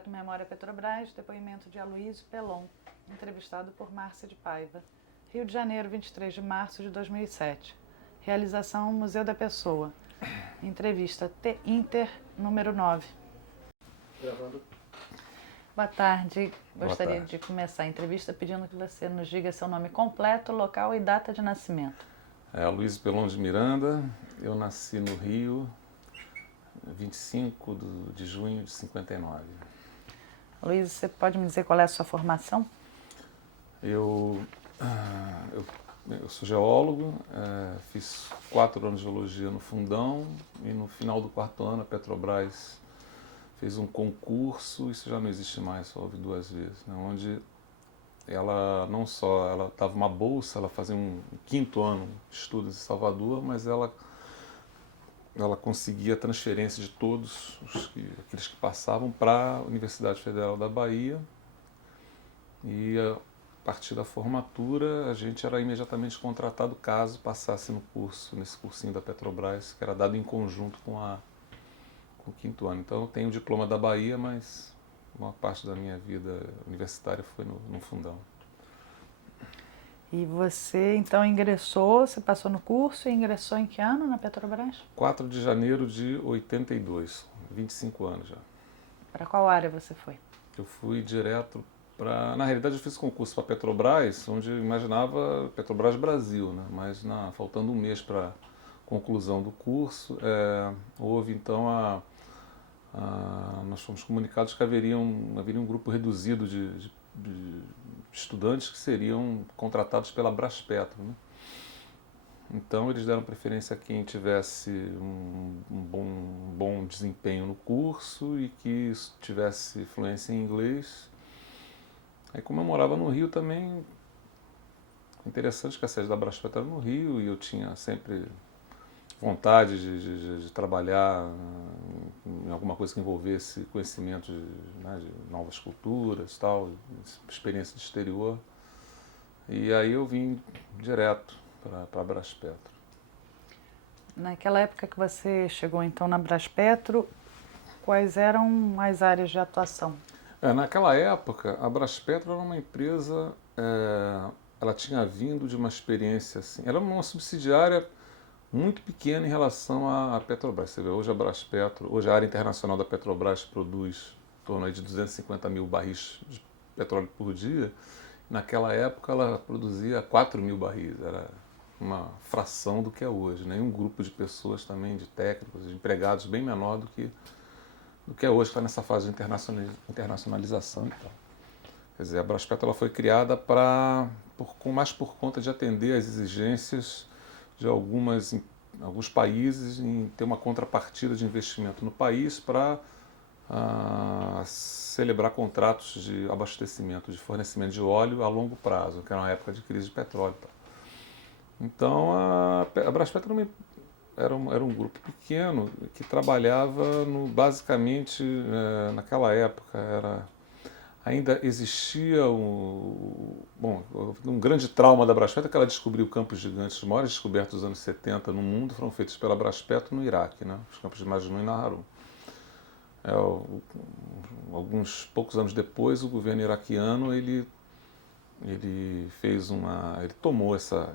Projeto Memória Petrobras, depoimento de Aloysio Pelon, entrevistado por Márcia de Paiva. Rio de Janeiro, 23 de março de 2007. Realização Museu da Pessoa. Entrevista T-Inter, número 9. Gravando. Boa tarde. Gostaria Boa tarde. de começar a entrevista pedindo que você nos diga seu nome completo, local e data de nascimento. Aloysio Pelon de Miranda. Eu nasci no Rio, 25 de junho de 59. Aloysio, você pode me dizer qual é a sua formação? Eu sou geólogo, fiz 4 anos de geologia no Fundão e no final do 4º ano a Petrobras fez um concurso, isso já não existe mais, só houve 2 vezes, né, onde ela não só ela dava uma bolsa, ela fazia um 5º ano de estudos em Salvador, mas ela conseguia a transferência de todos aqueles que passavam para a Universidade Federal da Bahia e a partir da formatura a gente era imediatamente contratado caso passasse no curso, nesse cursinho da Petrobras, que era dado em conjunto com o 5º ano. Então eu tenho o diploma da Bahia, mas a maior parte da minha vida universitária foi no Fundão. E você então ingressou, você passou no curso e ingressou em que ano na Petrobras? 4 de janeiro de 82, 25 anos já. Para qual área você foi? Eu fui direto para... Na realidade eu fiz concurso para a Petrobras, onde eu imaginava Petrobras Brasil, né? Mas faltando um mês para a conclusão do curso, houve então nós fomos comunicados que haveria um grupo reduzido de estudantes que seriam contratados pela Braspetro, né? Então eles deram preferência a quem tivesse um bom desempenho no curso e que tivesse fluência em inglês. Aí como eu morava no Rio também, interessante que a sede da Braspetro era no Rio e eu tinha sempre vontade de trabalhar em alguma coisa que envolvesse conhecimento de novas culturas, tal, experiência de exterior. E aí eu vim direto para a Braspetro. Naquela época que você chegou então na Braspetro, quais eram as áreas de atuação? Naquela época, a Braspetro era uma empresa, ela tinha vindo de uma experiência assim, era uma subsidiária muito pequena em relação à Petrobras. Você vê, hoje a Braspetro, hoje a área internacional da Petrobras produz em torno aí de 250 mil barris de petróleo por dia. Naquela época ela produzia 4 mil barris, era uma fração do que é hoje, né? E um grupo de pessoas também, de técnicos, de empregados bem menor do que é hoje, que está nessa fase de internacionalização e tal. Quer dizer, a Braspetro ela foi criada mais por conta de atender às exigências de alguns países em ter uma contrapartida de investimento no país para celebrar contratos de abastecimento, de fornecimento de óleo a longo prazo, que era uma época de crise de petróleo. Então a Braspetro era um grupo pequeno que trabalhava basicamente naquela época ainda existia um grande trauma da Braspetro, que ela descobriu campos gigantes. Os maiores descobertos dos anos 70 no mundo foram feitos pela Braspetro no Iraque, né? Os campos de Majnun e Naharun. Alguns poucos anos depois, o governo iraquiano ele tomou essa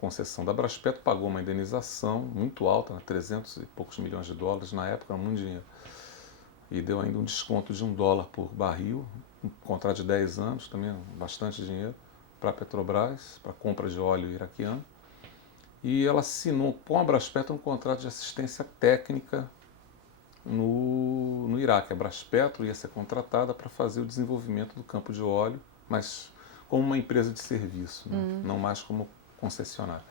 concessão da Braspetro, pagou uma indenização muito alta, 300 e poucos milhões de dólares na época, era muito dinheiro, e deu ainda um desconto de $1 por barril, um contrato de 10 anos, também bastante dinheiro, para a Petrobras, para a compra de óleo iraquiano. E ela assinou com a Braspetro um contrato de assistência técnica no Iraque. A Braspetro ia ser contratada para fazer o desenvolvimento do campo de óleo, mas como uma empresa de serviço, né? Não mais como concessionária,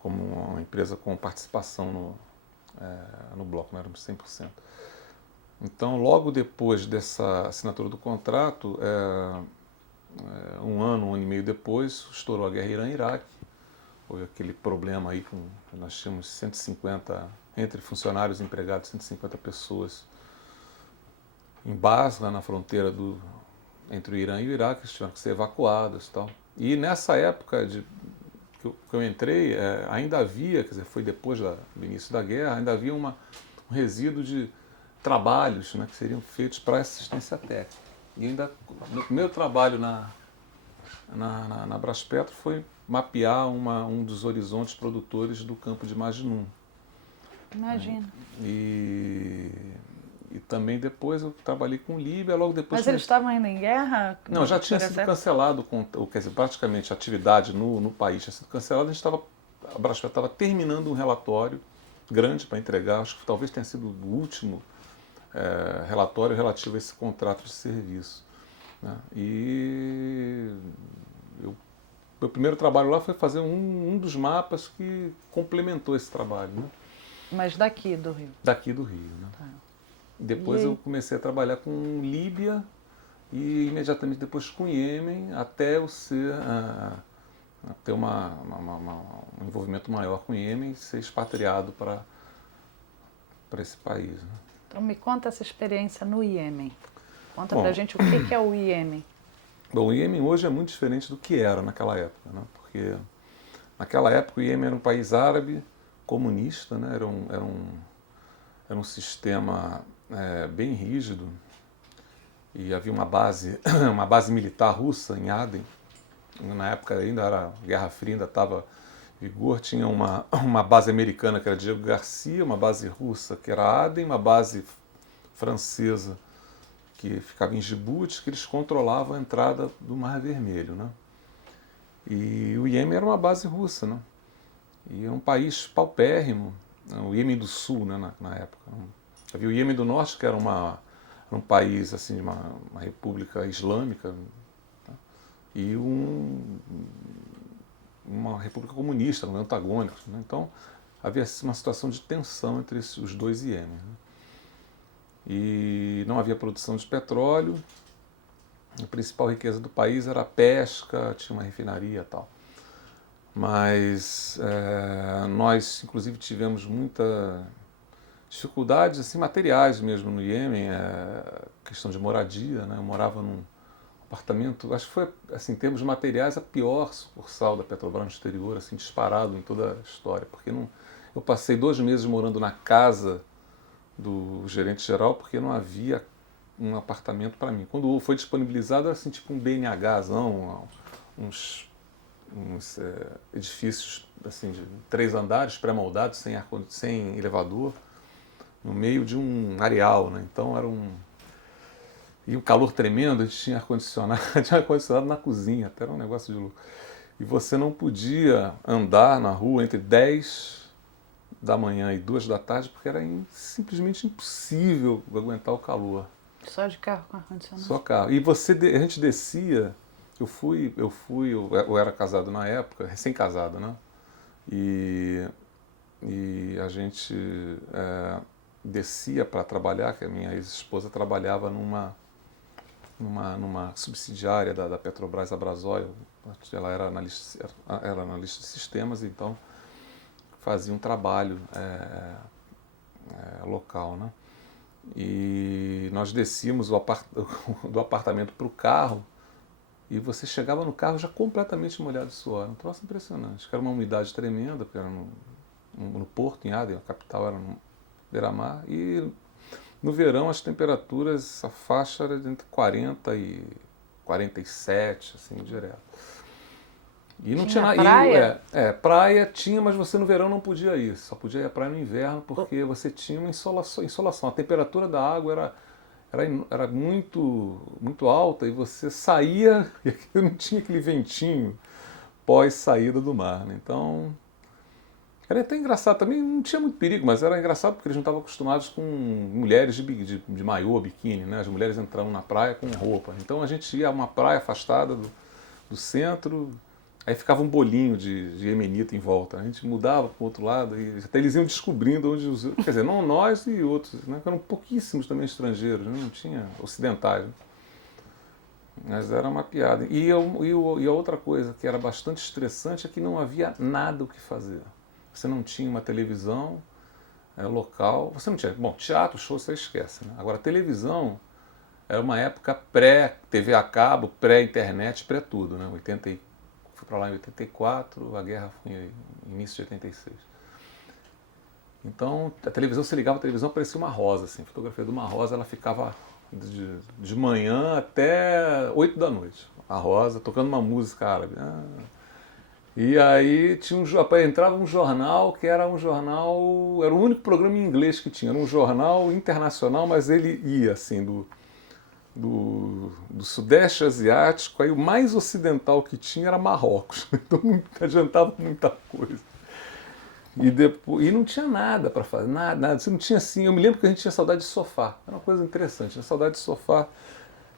como uma empresa com participação no bloco, não éramos 100%. Então, logo depois dessa assinatura do contrato, um ano e meio depois, estourou a guerra Irã-Iraque. Houve aquele problema aí, nós tínhamos 150, entre funcionários e empregados, 150 pessoas em Basra, na fronteira entre o Irã e o Iraque, eles tiveram que ser evacuadas e tal. E nessa época que eu entrei, ainda havia, quer dizer, foi depois do início da guerra, ainda havia um resíduo de trabalhos, né, que seriam feitos para assistência técnica. E ainda, no primeiro trabalho na Braspetro foi mapear um dos horizontes produtores do campo de Majinum. Imagina. E também depois eu trabalhei com Líbia, logo depois... Mas eles estavam ainda em guerra? Não, já tinha sido cancelado, quer dizer, praticamente a atividade no país tinha sido cancelada, a Braspetro estava terminando um relatório grande para entregar, acho que talvez tenha sido o último relatório relativo a esse contrato de serviço. Né? E meu primeiro trabalho lá foi fazer um dos mapas que complementou esse trabalho. Né? Mas daqui do Rio? Daqui do Rio. Né? Tá. Depois eu comecei a trabalhar com Líbia e imediatamente depois com Iêmen, até eu ter um envolvimento maior com Iêmen e ser expatriado para esse país. Né? Então me conta essa experiência no Iêmen. Conta pra gente o que é o Iêmen. Bom, o Iêmen hoje é muito diferente do que era naquela época, né? Porque naquela época o Iêmen era um país árabe comunista, né? Era um sistema bem rígido e havia uma base militar russa em Aden. Na época ainda era Guerra Fria, ainda estava em vigor. Tinha uma base americana que era Diego Garcia, uma base russa que era Aden, uma base francesa que ficava em Djibouti, que eles controlavam a entrada do Mar Vermelho. Né? E o Iêmen era uma base russa. Né? E é um país paupérrimo, o Iêmen do Sul, né, na época. Havia o Iêmen do Norte, que era um país, assim, uma república islâmica, tá? E uma república comunista, antagônicos. Né? Então, havia uma situação de tensão entre os dois Iêmenes. Né? E não havia produção de petróleo, a principal riqueza do país era a pesca, tinha uma refinaria e tal. Mas nós, inclusive, tivemos muita dificuldades assim, materiais mesmo no Iêmen, questão de moradia. Né? Eu morava num apartamento, acho que foi, assim, em termos materiais, a pior sucursal da Petrobras no exterior, assim, disparado em toda a história. Porque eu passei 2 meses morando na casa do gerente geral porque não havia um apartamento para mim. Quando foi disponibilizado, era assim, tipo um BNHzão, uns edifícios assim, de 3 andares, pré-moldados, sem elevador, no meio de um areal. Né? Então era E um calor tremendo, a gente tinha ar-condicionado, tinha ar-condicionado na cozinha, até era um negócio de louco. E você não podia andar na rua entre 10 da manhã e 2 da tarde, porque era simplesmente impossível aguentar o calor. Só de carro com ar-condicionado? Só carro. E a gente descia, eu era casado na época, recém-casado, né? E a gente descia para trabalhar, que a minha ex-esposa trabalhava numa subsidiária da Petrobras, a Brasóil. Ela era analista de sistemas, então fazia um trabalho local, né? E nós descíamos do apartamento para o carro e você chegava no carro já completamente molhado de suor. Um troço impressionante. Era uma umidade tremenda, porque era no Porto, em Aden, a capital era no beira-mar. E no verão as temperaturas, a faixa era de entre 40 e 47, assim, direto. E não tinha praia? Praia tinha, mas você no verão não podia ir. Só podia ir à praia no inverno porque você tinha uma insolação. A temperatura da água era muito, muito alta e você saía e não tinha aquele ventinho pós-saída do mar. Né? Então, era até engraçado. Também não tinha muito perigo, mas era engraçado porque eles não estavam acostumados com mulheres de maiô, biquíni. Né? As mulheres entravam na praia com roupa. Então a gente ia a uma praia afastada do centro. Aí ficava um bolinho de iemenita em volta. A gente mudava para o outro lado e até eles iam descobrindo onde os... Quer dizer, não nós e outros, né? Eram pouquíssimos também estrangeiros, né? Não tinha ocidentais. Né? Mas era uma piada. E a outra coisa que era bastante estressante é que não havia nada o que fazer. Você não tinha uma televisão local. Você não tinha... Bom, teatro, show, você esquece. Né? Agora, televisão era uma época pré-TV a cabo, pré-internet, pré-tudo. Né? Fui para lá em 84, a guerra foi em início de 86. Então, você ligava a televisão, parecia uma rosa, assim, a fotografia de uma rosa, ela ficava de manhã até 8 da noite. A Rosa tocando uma música árabe. E aí tinha entrava um jornal que era um jornal, era o único programa em inglês que tinha, era um jornal internacional, mas ele ia assim do Sudeste Asiático, aí o mais ocidental que tinha era Marrocos, então não adiantava muita coisa. E não tinha nada para fazer, nada. Você não tinha assim. Eu me lembro que a gente tinha saudade de sofá. Era uma coisa interessante. A saudade de sofá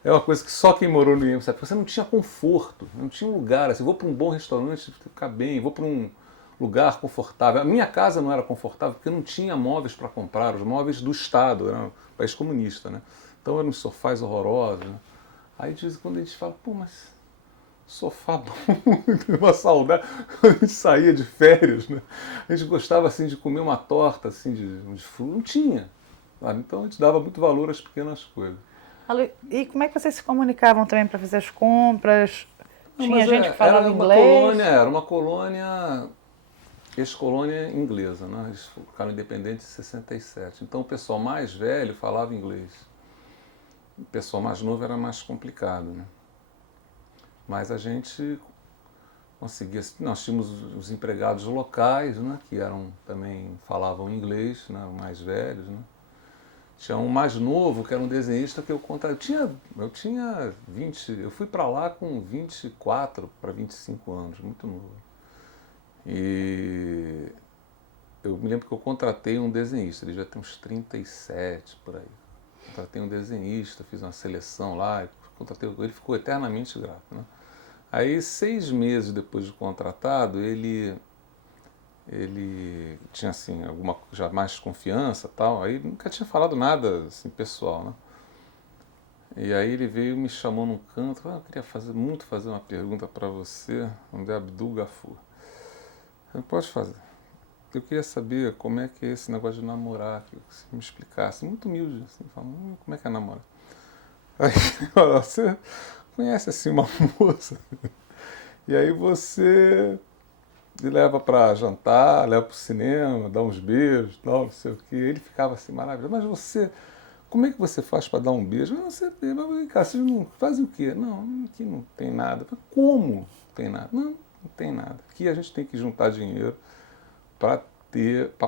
é uma coisa que só quem morou no IEM sabe. Você não tinha conforto, não tinha um lugar. Assim, vou para um bom restaurante, ficar bem, vou para um lugar confortável. A minha casa não era confortável porque não tinha móveis para comprar. Os móveis do Estado, era um país comunista, né? Então eram uns sofás horrorosos. Né? Aí de vez em quando a gente fala, pô, mas sofá bom, uma saudade. Quando a gente saía de férias, né? A gente gostava assim de comer uma torta assim de fruta, não tinha. Sabe? Então a gente dava muito valor às pequenas coisas. E como é que vocês se comunicavam também para fazer as compras? Não, Tinha gente que falava era inglês? Era uma colônia, ex-colônia inglesa, né? Eles ficaram independentes em 67. Então o pessoal mais velho falava inglês. O pessoal mais novo era mais complicado, né? Mas a gente conseguia. Nós tínhamos os empregados locais, né, que também falavam inglês, né, mais velhos. Né. Tinha um mais novo, que era um desenhista que eu contratei. Eu tinha 20, eu fui para lá com 24 para 25 anos, muito novo. E eu me lembro que eu contratei um desenhista, ele já tem uns 37 por aí. Contratei um desenhista, fiz uma seleção lá, ele ficou eternamente grato. Né. Aí, 6 meses depois de contratado, ele tinha assim alguma já mais confiança, tal. Aí nunca tinha falado nada assim pessoal, né? E aí ele veio me chamou num canto, eu queria muito fazer uma pergunta para você, onde é Abdul Gafur. Eu pode fazer. Eu queria saber como é que é esse negócio de namorar, que você me explicasse, muito humilde, assim, falando, como é que é namorar? Aí, olha, você conhece assim uma moça? E aí você leva para jantar, leva para o cinema, dá uns beijos, tal, não sei o quê. Ele ficava assim maravilhoso. Mas você, como é que você faz para dar um beijo? Não, vem cá, vocês não fazem o quê? Não, aqui não tem nada. Como? Não tem nada. Não tem nada. Aqui a gente tem que juntar dinheiro para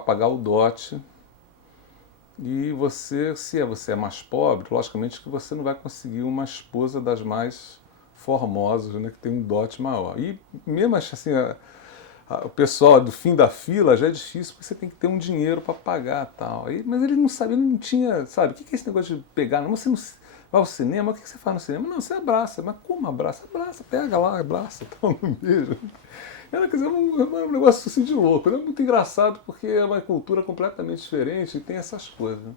pagar o dote. E você, se você é mais pobre, logicamente que você não vai conseguir uma esposa das mais formosas, né, que tem um dote maior. E mesmo assim, o pessoal do fim da fila já é difícil porque você tem que ter um dinheiro para pagar tal. Mas ele não sabia, ele não tinha, sabe, o que é esse negócio de pegar? Não, você não vai ao cinema, o que você faz no cinema? Não, você abraça. Mas como abraça? Abraça, pega lá, abraça, tal, não beijo. Era, quer dizer, um negócio assim de louco. Era muito engraçado porque é uma cultura completamente diferente e tem essas coisas. Né?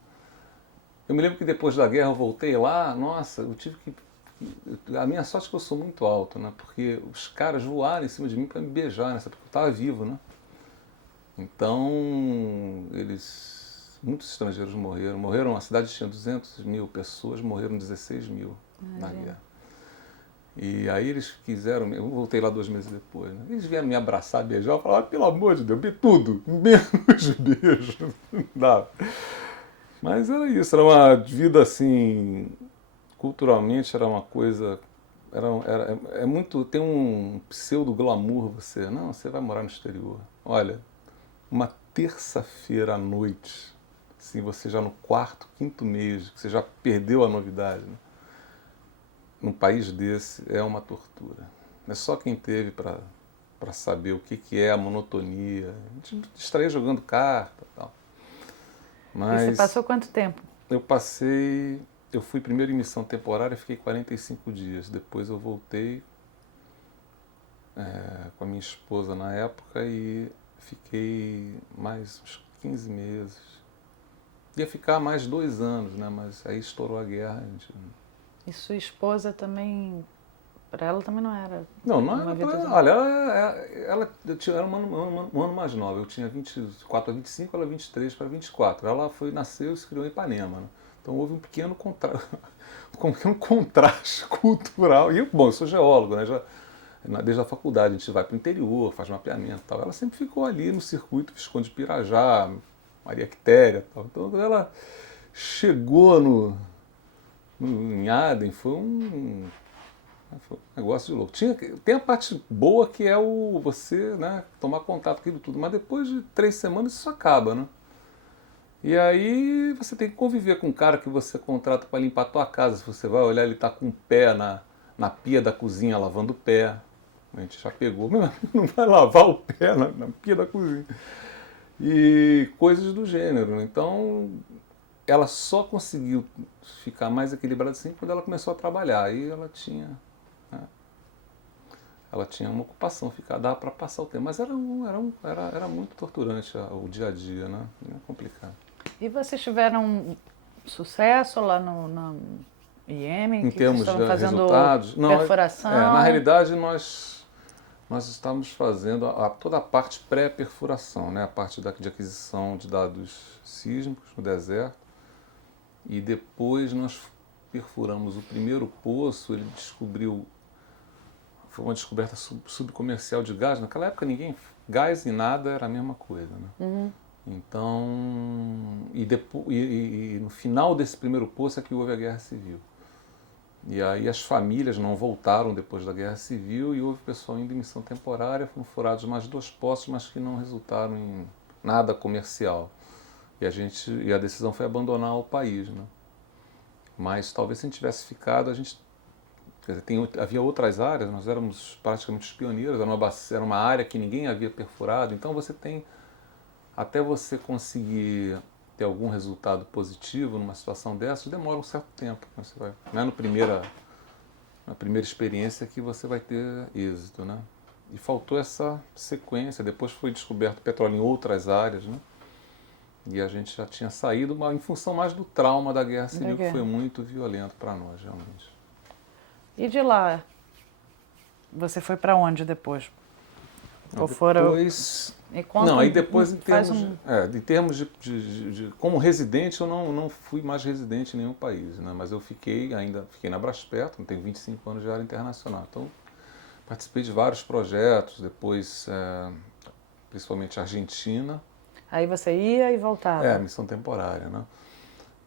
Eu me lembro que depois da guerra eu voltei lá, nossa, eu tive que. A minha sorte é que eu sou muito alto, né? Porque os caras voaram em cima de mim para me beijar, né? Porque eu estava vivo, né? Então, muitos estrangeiros morreram. A cidade tinha 200 mil pessoas, morreram 16 mil na guerra. E aí eles quiseram, eu voltei lá 2 meses depois, né? Eles vieram me abraçar, beijar, falaram, pelo amor de Deus, tudo, menos beijo. Não dava. Mas era isso, era uma vida assim, culturalmente era uma coisa, é muito, tem um pseudo-glamour você, não, você vai morar no exterior. Olha, uma terça-feira à noite, assim, você já no 4º, 5º mês, você já perdeu a novidade, né? Num país desse é uma tortura. É só quem teve para saber o que é a monotonia. A gente distraía jogando carta e tal. Mas e você passou quanto tempo? Eu fui primeiro em missão temporária, fiquei 45 dias. Depois eu voltei com a minha esposa na época e fiquei mais uns 15 meses. Ia ficar mais 2 anos, né? Mas aí estourou a guerra. E sua esposa também, para ela também não era? Não era pra ela. Olha, ela era um ano mais nova. Eu tinha 24 a 25, ela 23 para 24. Ela nasceu e se criou em Ipanema. Né? Então houve um pequeno contraste cultural. E, bom, eu sou geólogo, né? Desde a faculdade a gente vai para o interior, faz mapeamento e tal. Ela sempre ficou ali no circuito Visconde de Pirajá, Maria Quitéria e tal. Então quando ela chegou em Aden, foi um negócio de louco. Tem a parte boa que é você, né, tomar contato com aquilo tudo, mas depois de 3 semanas isso acaba, né? E aí você tem que conviver com um cara que você contrata para limpar a tua casa. Se você vai olhar, ele está com o pé na pia da cozinha lavando o pé. A gente já pegou, meu amigo não vai lavar o pé na pia da cozinha. E coisas do gênero. Então, ela só conseguiu ficar mais equilibrada assim quando ela começou a trabalhar. Aí ela tinha, né, ela tinha uma ocupação, dava para passar o tempo. Mas era muito torturante o dia a dia, né? Era complicado. E vocês tiveram sucesso lá no Iêmen? Em termos de fazendo resultados? Não, perfuração? na realidade, nós estamos fazendo toda a parte pré-perfuração, né? A parte de aquisição de dados sísmicos no deserto. E depois nós perfuramos o primeiro poço, ele descobriu, foi uma descoberta subcomercial de gás. Naquela época gás e nada era a mesma coisa, né? Uhum. Então, e no final desse primeiro poço é que houve a Guerra Civil. E aí as famílias não voltaram depois da Guerra Civil e houve pessoal em missão temporária, foram furados mais 2 poços, mas que não resultaram em nada comercial. E a decisão foi abandonar o país, né? Mas talvez se a gente tivesse ficado, quer dizer, havia outras áreas, nós éramos praticamente os pioneiros, era uma área que ninguém havia perfurado, então até você conseguir ter algum resultado positivo numa situação dessa, demora um certo tempo. Não é na primeira experiência que você vai ter êxito, né? E faltou essa sequência. Depois foi descoberto petróleo em outras áreas, né? E a gente já tinha saído, mas em função mais do trauma da Guerra Civil, que foi muito violento para nós, realmente. E de lá, você foi para onde depois? Ou depois... Não, aí depois em termos de como residente, eu não fui mais residente em nenhum país, né? Mas eu fiquei na Brasperto, tenho 25 anos de área internacional. Então, participei de vários projetos, depois, principalmente Argentina. Aí você ia e voltava? Missão temporária, né?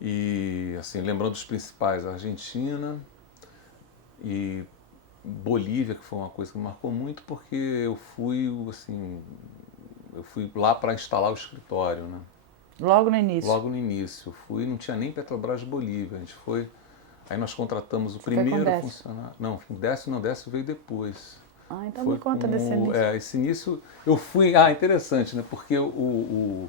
E, assim, lembrando dos principais, Argentina e Bolívia, que foi uma coisa que me marcou muito, porque eu fui lá para instalar o escritório, né? Logo no início? Logo no início. Não tinha nem Petrobras Bolívia. A gente foi. Aí nós contratamos o primeiro funcionário. Não, o Décio veio depois. Então me conta desse início. Esse início eu fui. Interessante, né? Porque o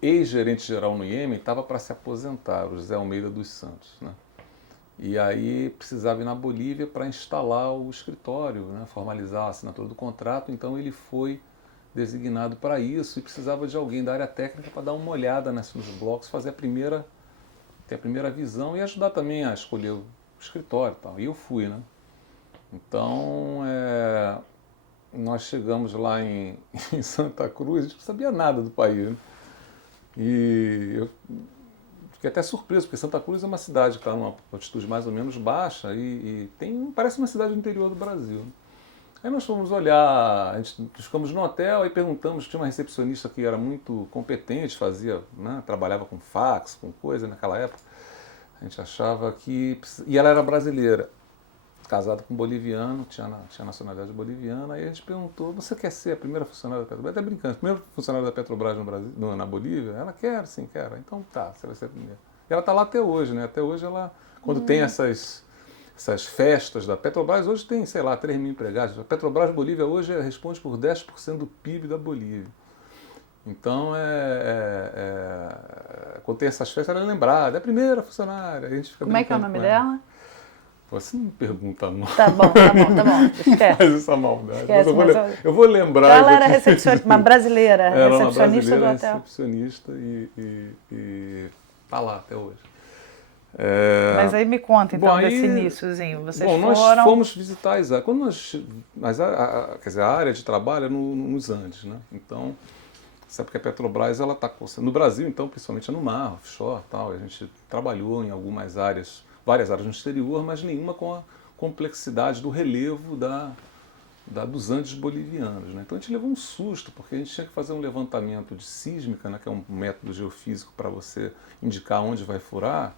ex-gerente geral no Iêmen estava para se aposentar, o José Almeida dos Santos, né? E aí precisava ir na Bolívia para instalar o escritório, né? Formalizar a assinatura do contrato. Então ele foi designado para isso e precisava de alguém da área técnica para dar uma olhada nos blocos, ter a primeira visão e ajudar também a escolher o escritório e tal. E eu fui, né? Então, nós chegamos lá em Santa Cruz, a gente não sabia nada do país, né? E eu fiquei até surpreso, porque Santa Cruz é uma cidade que está numa altitude mais ou menos baixa e parece uma cidade do interior do Brasil, né? Aí nós fomos olhar, ficamos no hotel e perguntamos, tinha uma recepcionista que era muito competente, né, trabalhava com fax, com coisa naquela época. A gente achava que... E ela era brasileira, casada com um boliviano, tinha nacionalidade boliviana. Aí a gente perguntou, você quer ser a primeira funcionária da Petrobras? Até brincando, a primeira funcionária da Petrobras no Brasil, na Bolívia? Ela quer, sim, quer. Então tá, você vai ser a primeira. E ela está lá até hoje, né? Até hoje ela, quando tem essas festas da Petrobras, hoje tem, sei lá, 3 mil empregados. A Petrobras Bolívia hoje responde por 10% do PIB da Bolívia. Então, quando tem essas festas, ela é lembrada, é a primeira funcionária. A gente fica Como é que é o nome dela? Você não me pergunta não. Tá bom. Esquece. Faz essa maldade. Esquece, eu vou lembrar. Ela era recepcionista, uma brasileira, recepcionista do hotel. Recepcionista e tá lá até hoje. Mas aí me conta, então, desse iníciozinho. Vocês foram... Nós fomos visitar as áreas. Quer dizer, a área de trabalho é nos Andes, né? Então, sabe que a Petrobras, ela está... No Brasil, então, principalmente no mar, offshore e tal. A gente trabalhou em algumas áreas, várias áreas no exterior, mas nenhuma com a complexidade do relevo dos Andes bolivianos, né? Então a gente levou um susto, porque a gente tinha que fazer um levantamento de sísmica, né, que é um método geofísico para você indicar onde vai furar.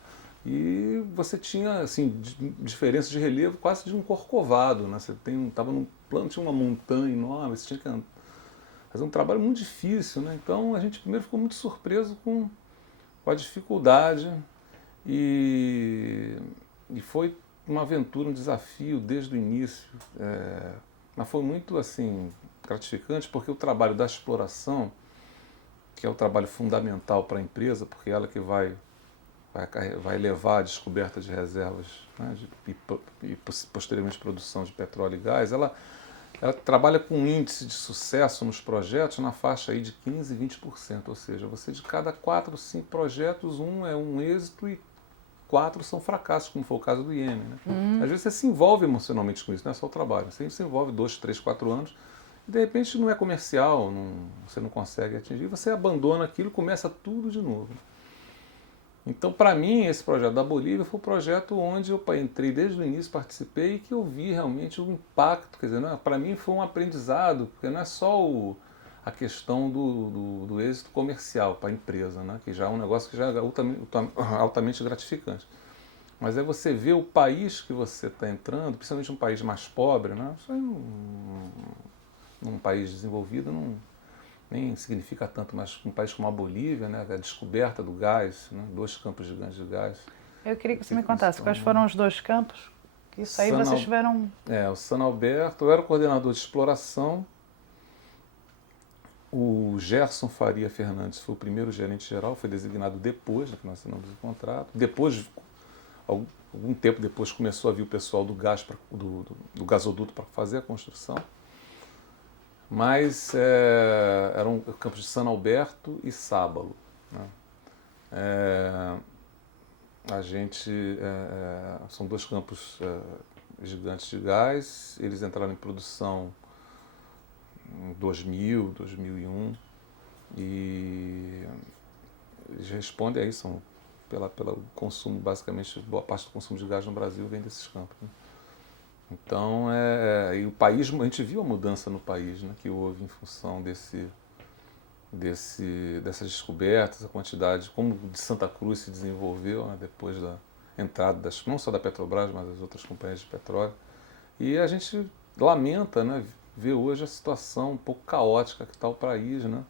E você tinha assim, diferença de relevo quase de um corcovado, né? Você estava num plano, tinha uma montanha enorme, você tinha que fazer um trabalho muito difícil, né? Então a gente primeiro ficou muito surpreso com a dificuldade e foi uma aventura, um desafio desde o início. Mas foi muito assim gratificante porque o trabalho da exploração, que é o trabalho fundamental para a empresa, porque é ela que vai levar a descoberta de reservas, né, e posteriormente produção de petróleo e gás, ela trabalha com um índice de sucesso nos projetos na faixa aí de 15% e 20%, ou seja, você de cada 4 ou 5 projetos, um é um êxito e 4 são fracassos, como foi o caso do Iêmen. Né? Às vezes você se envolve emocionalmente com isso, não é só o trabalho, você se envolve 2, 3, 4 anos, e de repente não é comercial, você não consegue atingir, você abandona aquilo e começa tudo de novo. Então, para mim, esse projeto da Bolívia foi um projeto onde eu entrei desde o início, participei e que eu vi realmente o impacto. Quer dizer, para mim foi um aprendizado, porque não é só a questão do êxito comercial para a empresa, né, que já é um negócio que já é altamente gratificante. Mas é você ver o país que você está entrando, principalmente um país mais pobre, né, isso aí num país desenvolvido nem significa tanto, mas um país como a Bolívia, né, a descoberta do gás, né, 2 campos gigantes de gás. Eu queria que você me contasse quais foram os 2 campos. Isso aí vocês tiveram... o San Alberto, eu era o coordenador de exploração, o Gerson Faria Fernandes foi o primeiro gerente-geral, foi designado depois que nós assinamos o contrato. Depois, algum tempo depois, começou a vir o pessoal do do gasoduto para fazer a construção. Mas eram campos de San Alberto e Sábalo. Né? São 2 campos gigantes de gás, eles entraram em produção em 2000, 2001 e eles respondem a isso, pelo consumo, basicamente, boa parte do consumo de gás no Brasil vem desses campos. Né? Então, e o país, a gente viu a mudança no país, né, que houve em função dessas descobertas, a quantidade, como de Santa Cruz se desenvolveu, né, depois da entrada não só da Petrobras, mas das outras companhias de petróleo. E a gente lamenta, né, ver hoje a situação um pouco caótica que está o país, né,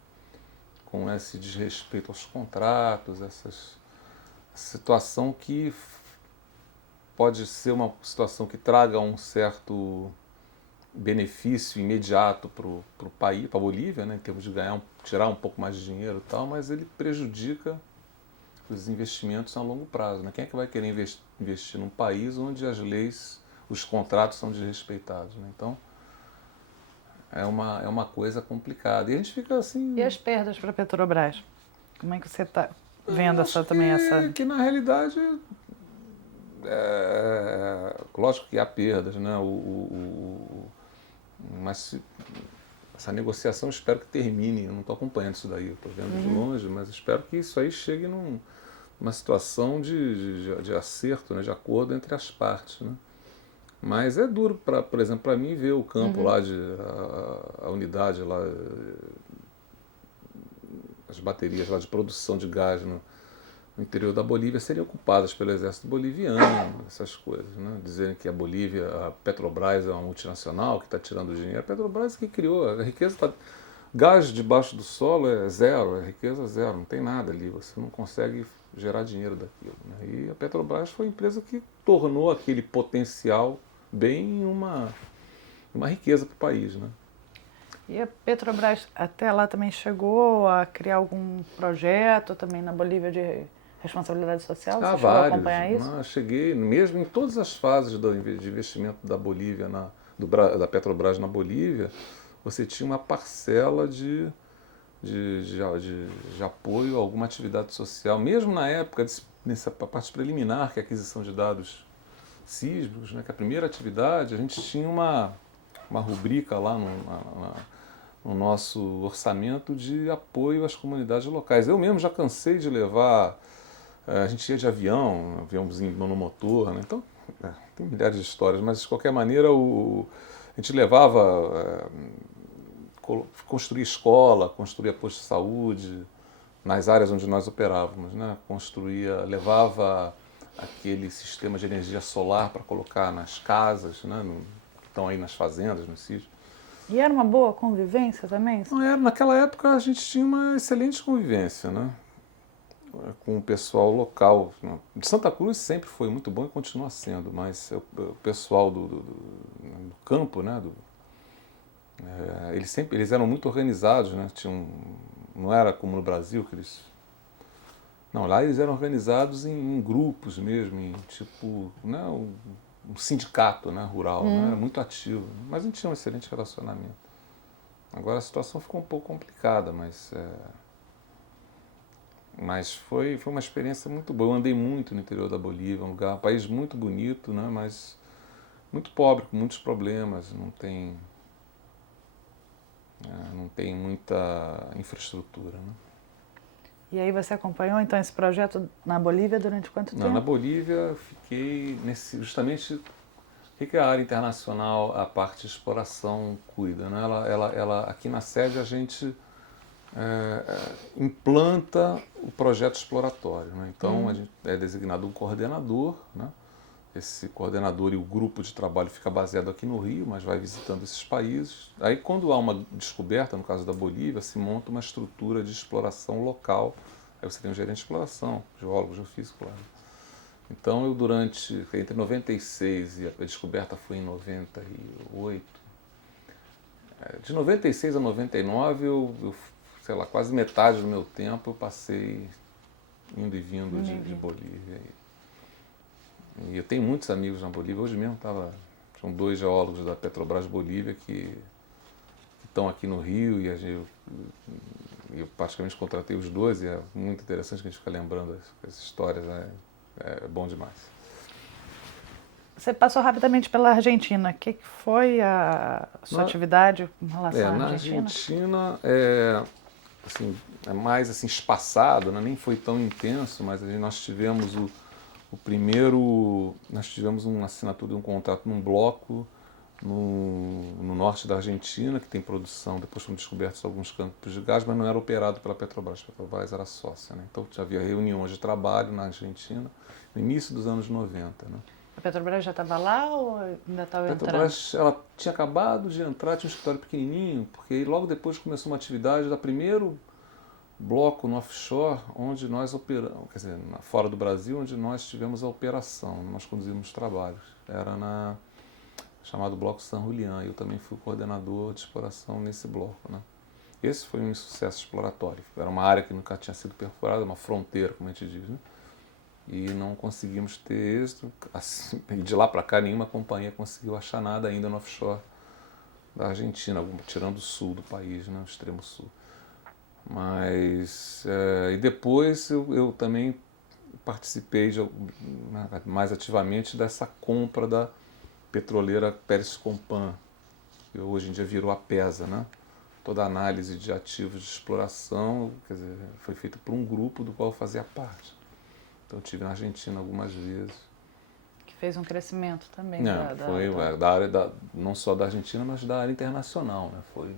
com esse desrespeito aos contratos, essa situação que pode ser uma situação que traga um certo benefício imediato para o país, para a Bolívia, né, em termos de tirar um pouco mais de dinheiro e tal, mas ele prejudica os investimentos a longo prazo. Né? Quem é que vai querer investir num país onde as leis, os contratos são desrespeitados? Né? Então, é uma coisa complicada. E a gente fica assim... E as perdas para a Petrobras? Como é que você está vendo essa... Que na realidade... lógico que há perdas, né? Mas essa negociação espero que termine. Eu não estou acompanhando isso daí, estou vendo de longe, mas espero que isso aí chegue numa situação de acerto, né? De acordo entre as partes. Né? Mas é duro, por exemplo, para mim ver o campo lá, a unidade lá, as baterias lá de produção de gás no interior da Bolívia seriam ocupadas pelo exército boliviano, essas coisas, né? Dizerem que a Petrobras é uma multinacional que está tirando dinheiro. A Petrobras que criou, a riqueza está... Gás debaixo do solo é zero, é riqueza zero, não tem nada ali, você não consegue gerar dinheiro daquilo. Né? E a Petrobras foi a empresa que tornou aquele potencial bem uma riqueza para o país. Né? E a Petrobras até lá também chegou a criar algum projeto também na Bolívia de responsabilidade social? Você chegou a acompanhar isso? Cheguei, mesmo em todas as fases de investimento da Bolívia, da Petrobras na Bolívia, você tinha uma parcela de apoio a alguma atividade social. Mesmo na época, nessa parte preliminar, que é a aquisição de dados sísmicos, né, que é a primeira atividade, a gente tinha uma rubrica lá no nosso orçamento de apoio às comunidades locais. Eu mesmo já cansei de levar... A gente ia de aviãozinho monomotor, né? Então tem milhares de histórias, mas de qualquer maneira a gente levava, construía escola, construía posto de saúde nas áreas onde nós operávamos, né? Levava aquele sistema de energia solar para colocar nas casas, né, que estão aí nas fazendas, nos sítios. E era uma boa convivência também? Não era, naquela época a gente tinha uma excelente convivência, né, com o pessoal local. De Santa Cruz sempre foi muito bom e continua sendo, mas o pessoal do campo, né, eles eram muito organizados, né, não era como no Brasil que eles... Não, lá eles eram organizados em grupos mesmo, em tipo, né, um sindicato, né, rural, né, era muito ativo, mas a gente tinha um excelente relacionamento. Agora a situação ficou um pouco complicada, mas foi uma experiência muito boa. Eu andei muito no interior da Bolívia, um país muito bonito, né, mas muito pobre, com muitos problemas, não tem muita infraestrutura, né. E aí você acompanhou então esse projeto na Bolívia durante quanto tempo? Na Bolívia eu fiquei justamente o que a área internacional, a parte de exploração cuida, né? Aqui na sede a gente implanta o projeto exploratório, né? Então a gente é designado um coordenador, né? Esse coordenador e o grupo de trabalho fica baseado aqui no Rio, mas vai visitando esses países. Aí quando há uma descoberta, no caso da Bolívia, se monta uma estrutura de exploração local. Aí você tem um gerente de exploração, geólogo, geofísico lá. Então entre 96 e a descoberta foi em 98, de 96 a 99 sei lá, quase metade do meu tempo eu passei indo e vindo de Bolívia. E eu tenho muitos amigos na Bolívia. Hoje mesmo tinham 2 geólogos da Petrobras Bolívia que estão aqui no Rio e eu praticamente contratei os 2 e é muito interessante que a gente fica lembrando as histórias, né? É bom demais. Você passou rapidamente pela Argentina. O que foi a sua atividade em relação à Argentina? Na Argentina assim, é mais assim, espaçado, né? Nem foi tão intenso, mas nós tivemos nós tivemos uma assinatura de um contrato num bloco no norte da Argentina, que tem produção, depois foram descobertos alguns campos de gás, mas não era operado pela Petrobras. A Petrobras era sócia, né? Então já havia reuniões de trabalho na Argentina no início dos anos 90. Né? A Petrobras já estava lá ou ainda estava entrando? A Petrobras ela tinha acabado de entrar, tinha um escritório pequenininho, porque logo depois começou uma atividade da primeiro bloco no offshore, onde nós operamos, quer dizer, fora do Brasil, onde nós tivemos a operação, nós conduzimos trabalhos. Era chamado Bloco San Julián, e eu também fui coordenador de exploração nesse bloco, né? Esse foi um sucesso exploratório. Era uma área que nunca tinha sido perfurada, uma fronteira, como a gente diz, né? E não conseguimos ter êxito. Assim, de lá para cá, nenhuma companhia conseguiu achar nada ainda no offshore da Argentina, tirando o sul do país, né? O extremo sul. Mas, e depois eu também participei mais ativamente dessa compra da petroleira Pérez Compan, que hoje em dia virou a PESA, né? Toda a análise de ativos de exploração, quer dizer, foi feita por um grupo do qual eu fazia parte. Então eu estive na Argentina algumas vezes. Que fez um crescimento também. Foi da área não só da Argentina, mas da área internacional, né? Foi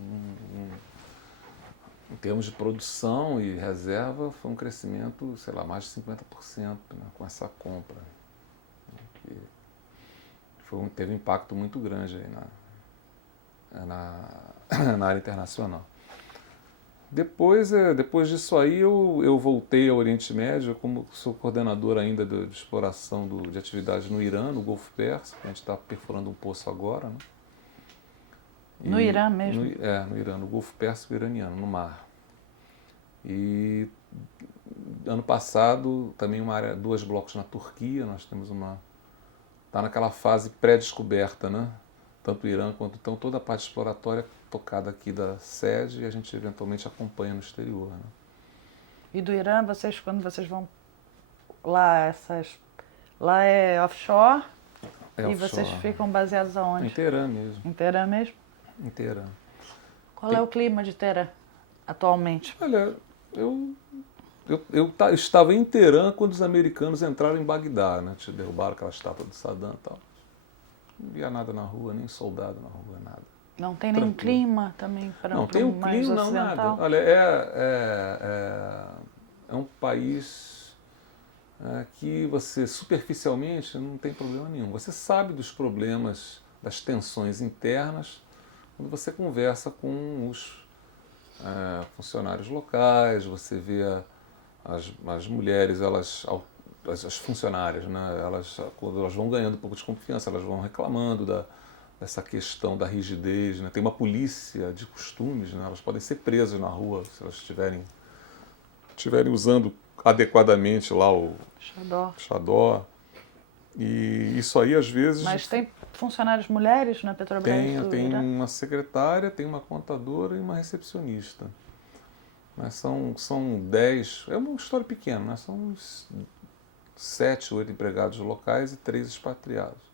em termos de produção e reserva, foi um crescimento, sei lá, mais de 50%, né, com essa compra. Teve um impacto muito grande aí na área internacional. Depois disso aí, eu voltei ao Oriente Médio, como sou coordenador ainda de exploração de atividades no Irã, no Golfo Pérsico. A gente está perfurando um poço agora, né? No Irã mesmo? No Irã, no Golfo Pérsico iraniano, no mar. E ano passado, também 2 blocos na Turquia, nós temos está naquela fase pré-descoberta, né? Tanto o Irã quanto então toda a parte exploratória tocada aqui da sede e a gente eventualmente acompanha no exterior, né? E do Irã, quando vocês vão lá, lá é offshore? E offshore. Vocês ficam baseados aonde? Em Teherã mesmo. Em Teherã mesmo? Em Teherã. Qual é o clima de Teherã atualmente? Olha, eu estava em Teherã quando os americanos entraram em Bagdá, né? Derrubaram aquela estátua do Saddam e tal. Não via nada na rua, nem soldado na rua, nada. Não tem nenhum clima também para não tem um clima, não, nada. Olha, é um país que você superficialmente não tem problema nenhum. Você sabe dos problemas, das tensões internas, quando você conversa com os funcionários locais, você vê as mulheres, as funcionárias, né, quando elas vão ganhando um pouco de confiança, elas vão reclamando dessa questão da rigidez. Né? Tem uma polícia de costumes, né? Elas podem ser presas na rua se elas estiverem usando adequadamente lá o xadó. E isso aí, às vezes... Mas tem funcionárias mulheres na Petrobras? Tem uma secretária, tem uma contadora e uma recepcionista. Mas são 10... É uma história pequena, né? São uns 7, 8 empregados locais e 3 expatriados.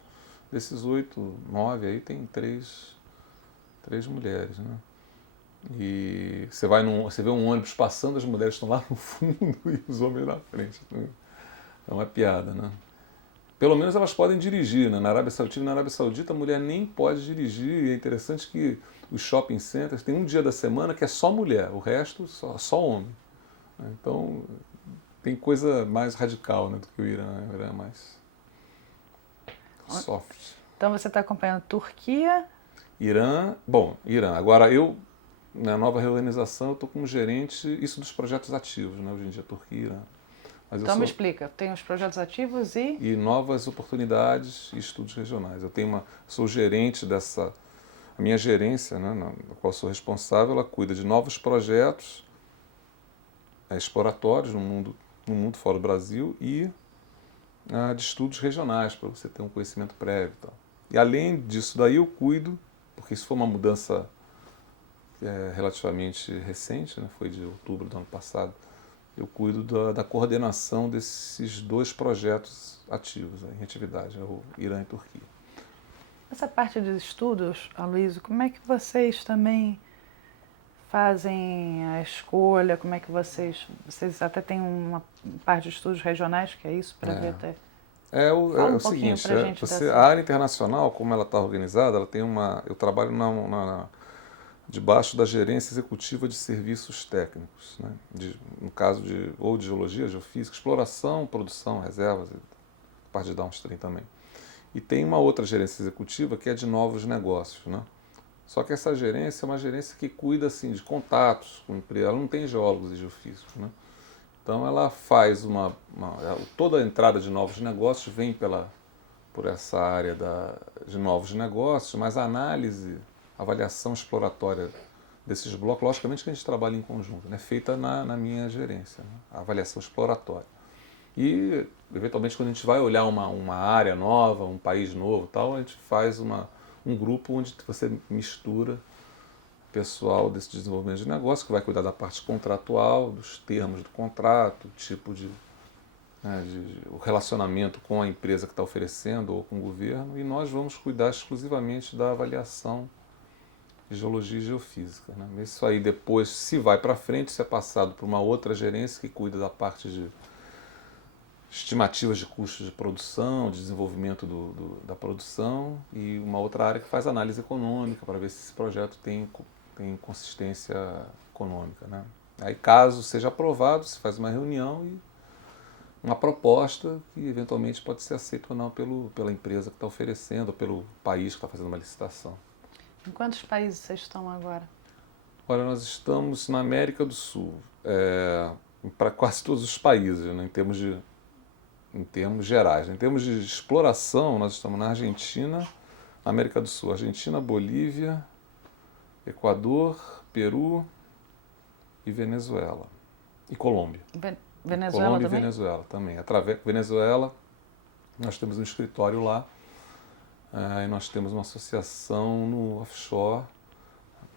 Desses 8, 9 aí, tem 3 mulheres, né? E você vê um ônibus passando, as mulheres estão lá no fundo e os homens na frente. É uma piada, né? Pelo menos elas podem dirigir, né? Na Arábia Saudita a mulher nem pode dirigir. E é interessante que os shopping centers tem um dia da semana que é só mulher, o resto só homem. Então tem coisa mais radical, né, do que o Irã. O Irã é mais soft. Então você está acompanhando Turquia? Irã. Agora na nova reorganização, eu estou como gerente, isso dos projetos ativos, né? Hoje em dia, Turquia e Irã. Mas então me explica, tem os projetos ativos e novas oportunidades e estudos regionais. Sou gerente a minha gerência, né, na qual sou responsável, ela cuida de novos projetos exploratórios no mundo fora do Brasil e de estudos regionais, para você ter um conhecimento prévio e tal. E além disso daí eu cuido, porque isso foi uma mudança relativamente recente, né, foi de outubro do ano passado, eu cuido da coordenação desses 2 projetos ativos em atividade, o Irã e Turquia. Essa parte de estudos, Aloysio, como é que vocês também fazem a escolha? Como é que vocês até têm uma parte de estudos regionais, que é isso, para ver até... Fala o seguinte, a área internacional, como ela está organizada, ela tem eu trabalho debaixo da gerência executiva de serviços técnicos, né? No caso de geologia, geofísica, exploração, produção, reservas, parte de downstream também. E tem uma outra gerência executiva que é de novos negócios, né? Só que essa gerência é uma gerência que cuida assim, de contatos com empresas, ela não tem geólogos e geofísicos, né? Então ela faz toda a entrada de novos negócios vem por essa área de novos negócios, mas a avaliação exploratória desses blocos, logicamente que a gente trabalha em conjunto, né? Feita na minha gerência, né? A avaliação exploratória. E, eventualmente, quando a gente vai olhar uma área nova, um país novo, tal, a gente faz um grupo onde você mistura pessoal desse desenvolvimento de negócio, que vai cuidar da parte contratual, dos termos do contrato, tipo o relacionamento com a empresa que está oferecendo ou com o governo, e nós vamos cuidar exclusivamente da avaliação de geologia e geofísica, né? Isso aí depois, se vai para frente, isso é passado para uma outra gerência que cuida da parte de estimativas de custos de produção, de desenvolvimento da produção, e uma outra área que faz análise econômica para ver se esse projeto tem consistência econômica, né? Aí, caso seja aprovado, se faz uma reunião e uma proposta que eventualmente pode ser aceita ou não pela empresa que está oferecendo, ou pelo país que está fazendo uma licitação. Em quantos países vocês estão agora? Olha, nós estamos na América do Sul, para quase todos os países, né, em termos gerais. Em termos de exploração, nós estamos na Argentina, na América do Sul, Argentina, Bolívia, Equador, Peru e Venezuela. E Colômbia. Venezuela Colômbia também? E Venezuela também. Através da Venezuela, nós temos um escritório lá, e nós temos uma associação no offshore,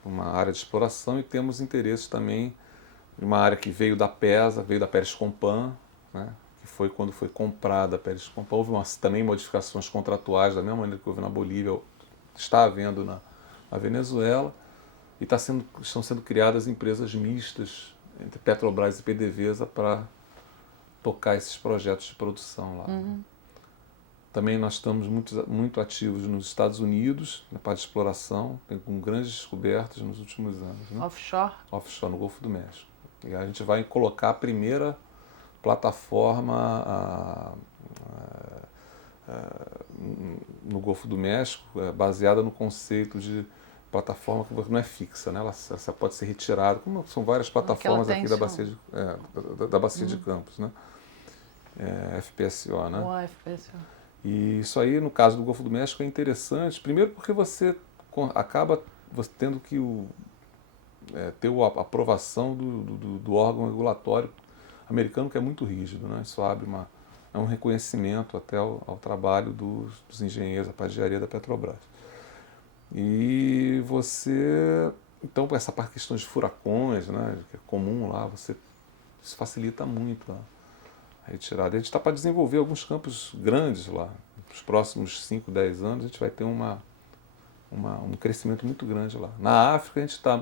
uma área de exploração, e temos interesse também em uma área que veio da PESA, veio da Pérez Compan, né, que foi quando foi comprada a Pérez Compan. Houve também modificações contratuais, da mesma maneira que houve na Bolívia, está havendo na Venezuela, e estão sendo criadas empresas mistas entre Petrobras e PDVSA para tocar esses projetos de produção lá. Uhum. Também nós estamos muito ativos nos Estados Unidos, na parte de exploração, com grandes descobertas nos últimos anos. Né? Offshore? Offshore, no Golfo do México. E a gente vai colocar a primeira plataforma no Golfo do México, baseada no conceito de plataforma que não é fixa, né? Ela pode ser retirada, como são várias plataformas aqui da Bacia da Bacia de Campos, né? FPSO, né? FPSO. E isso aí, no caso do Golfo do México, é interessante, primeiro porque você acaba tendo que ter a aprovação do órgão regulatório americano, que é muito rígido, né? Isso abre um reconhecimento até ao trabalho dos engenheiros, da parte de engenharia da Petrobras. E então, essa parte de questões de furacões, né, que é comum lá, isso facilita muito a retirada. A gente está para desenvolver alguns campos grandes lá. Nos próximos 5, 10 anos, a gente vai ter um crescimento muito grande lá. Na África, a gente está...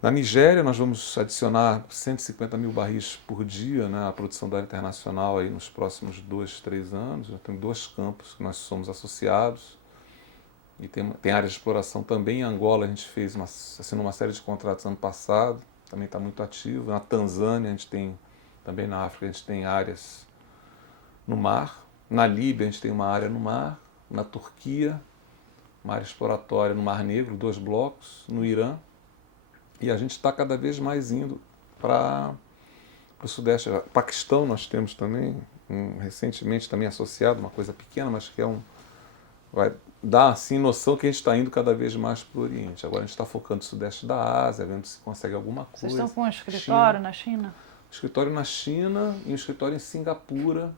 Na Nigéria, nós vamos adicionar 150 mil barris por dia, né, à produção da área internacional aí nos próximos 2, 3 anos. Já tem 2 campos que nós somos associados. E tem áreas de exploração também. Em Angola, a gente assinou uma série de contratos ano passado. Também está muito ativo. Na Tanzânia, a gente tem... Também na África, a gente tem áreas no mar. Na Líbia, a gente tem uma área no mar. Na Turquia, uma área exploratória no Mar Negro, 2 blocos. No Irã. E a gente está cada vez mais indo para o Sudeste. Paquistão nós temos também, recentemente também associado, uma coisa pequena, mas que vai dar assim noção que a gente está indo cada vez mais para o Oriente. Agora a gente está focando no Sudeste da Ásia, vendo se consegue alguma coisa. Vocês estão com um escritório na China? Escritório na China e um escritório em Singapura,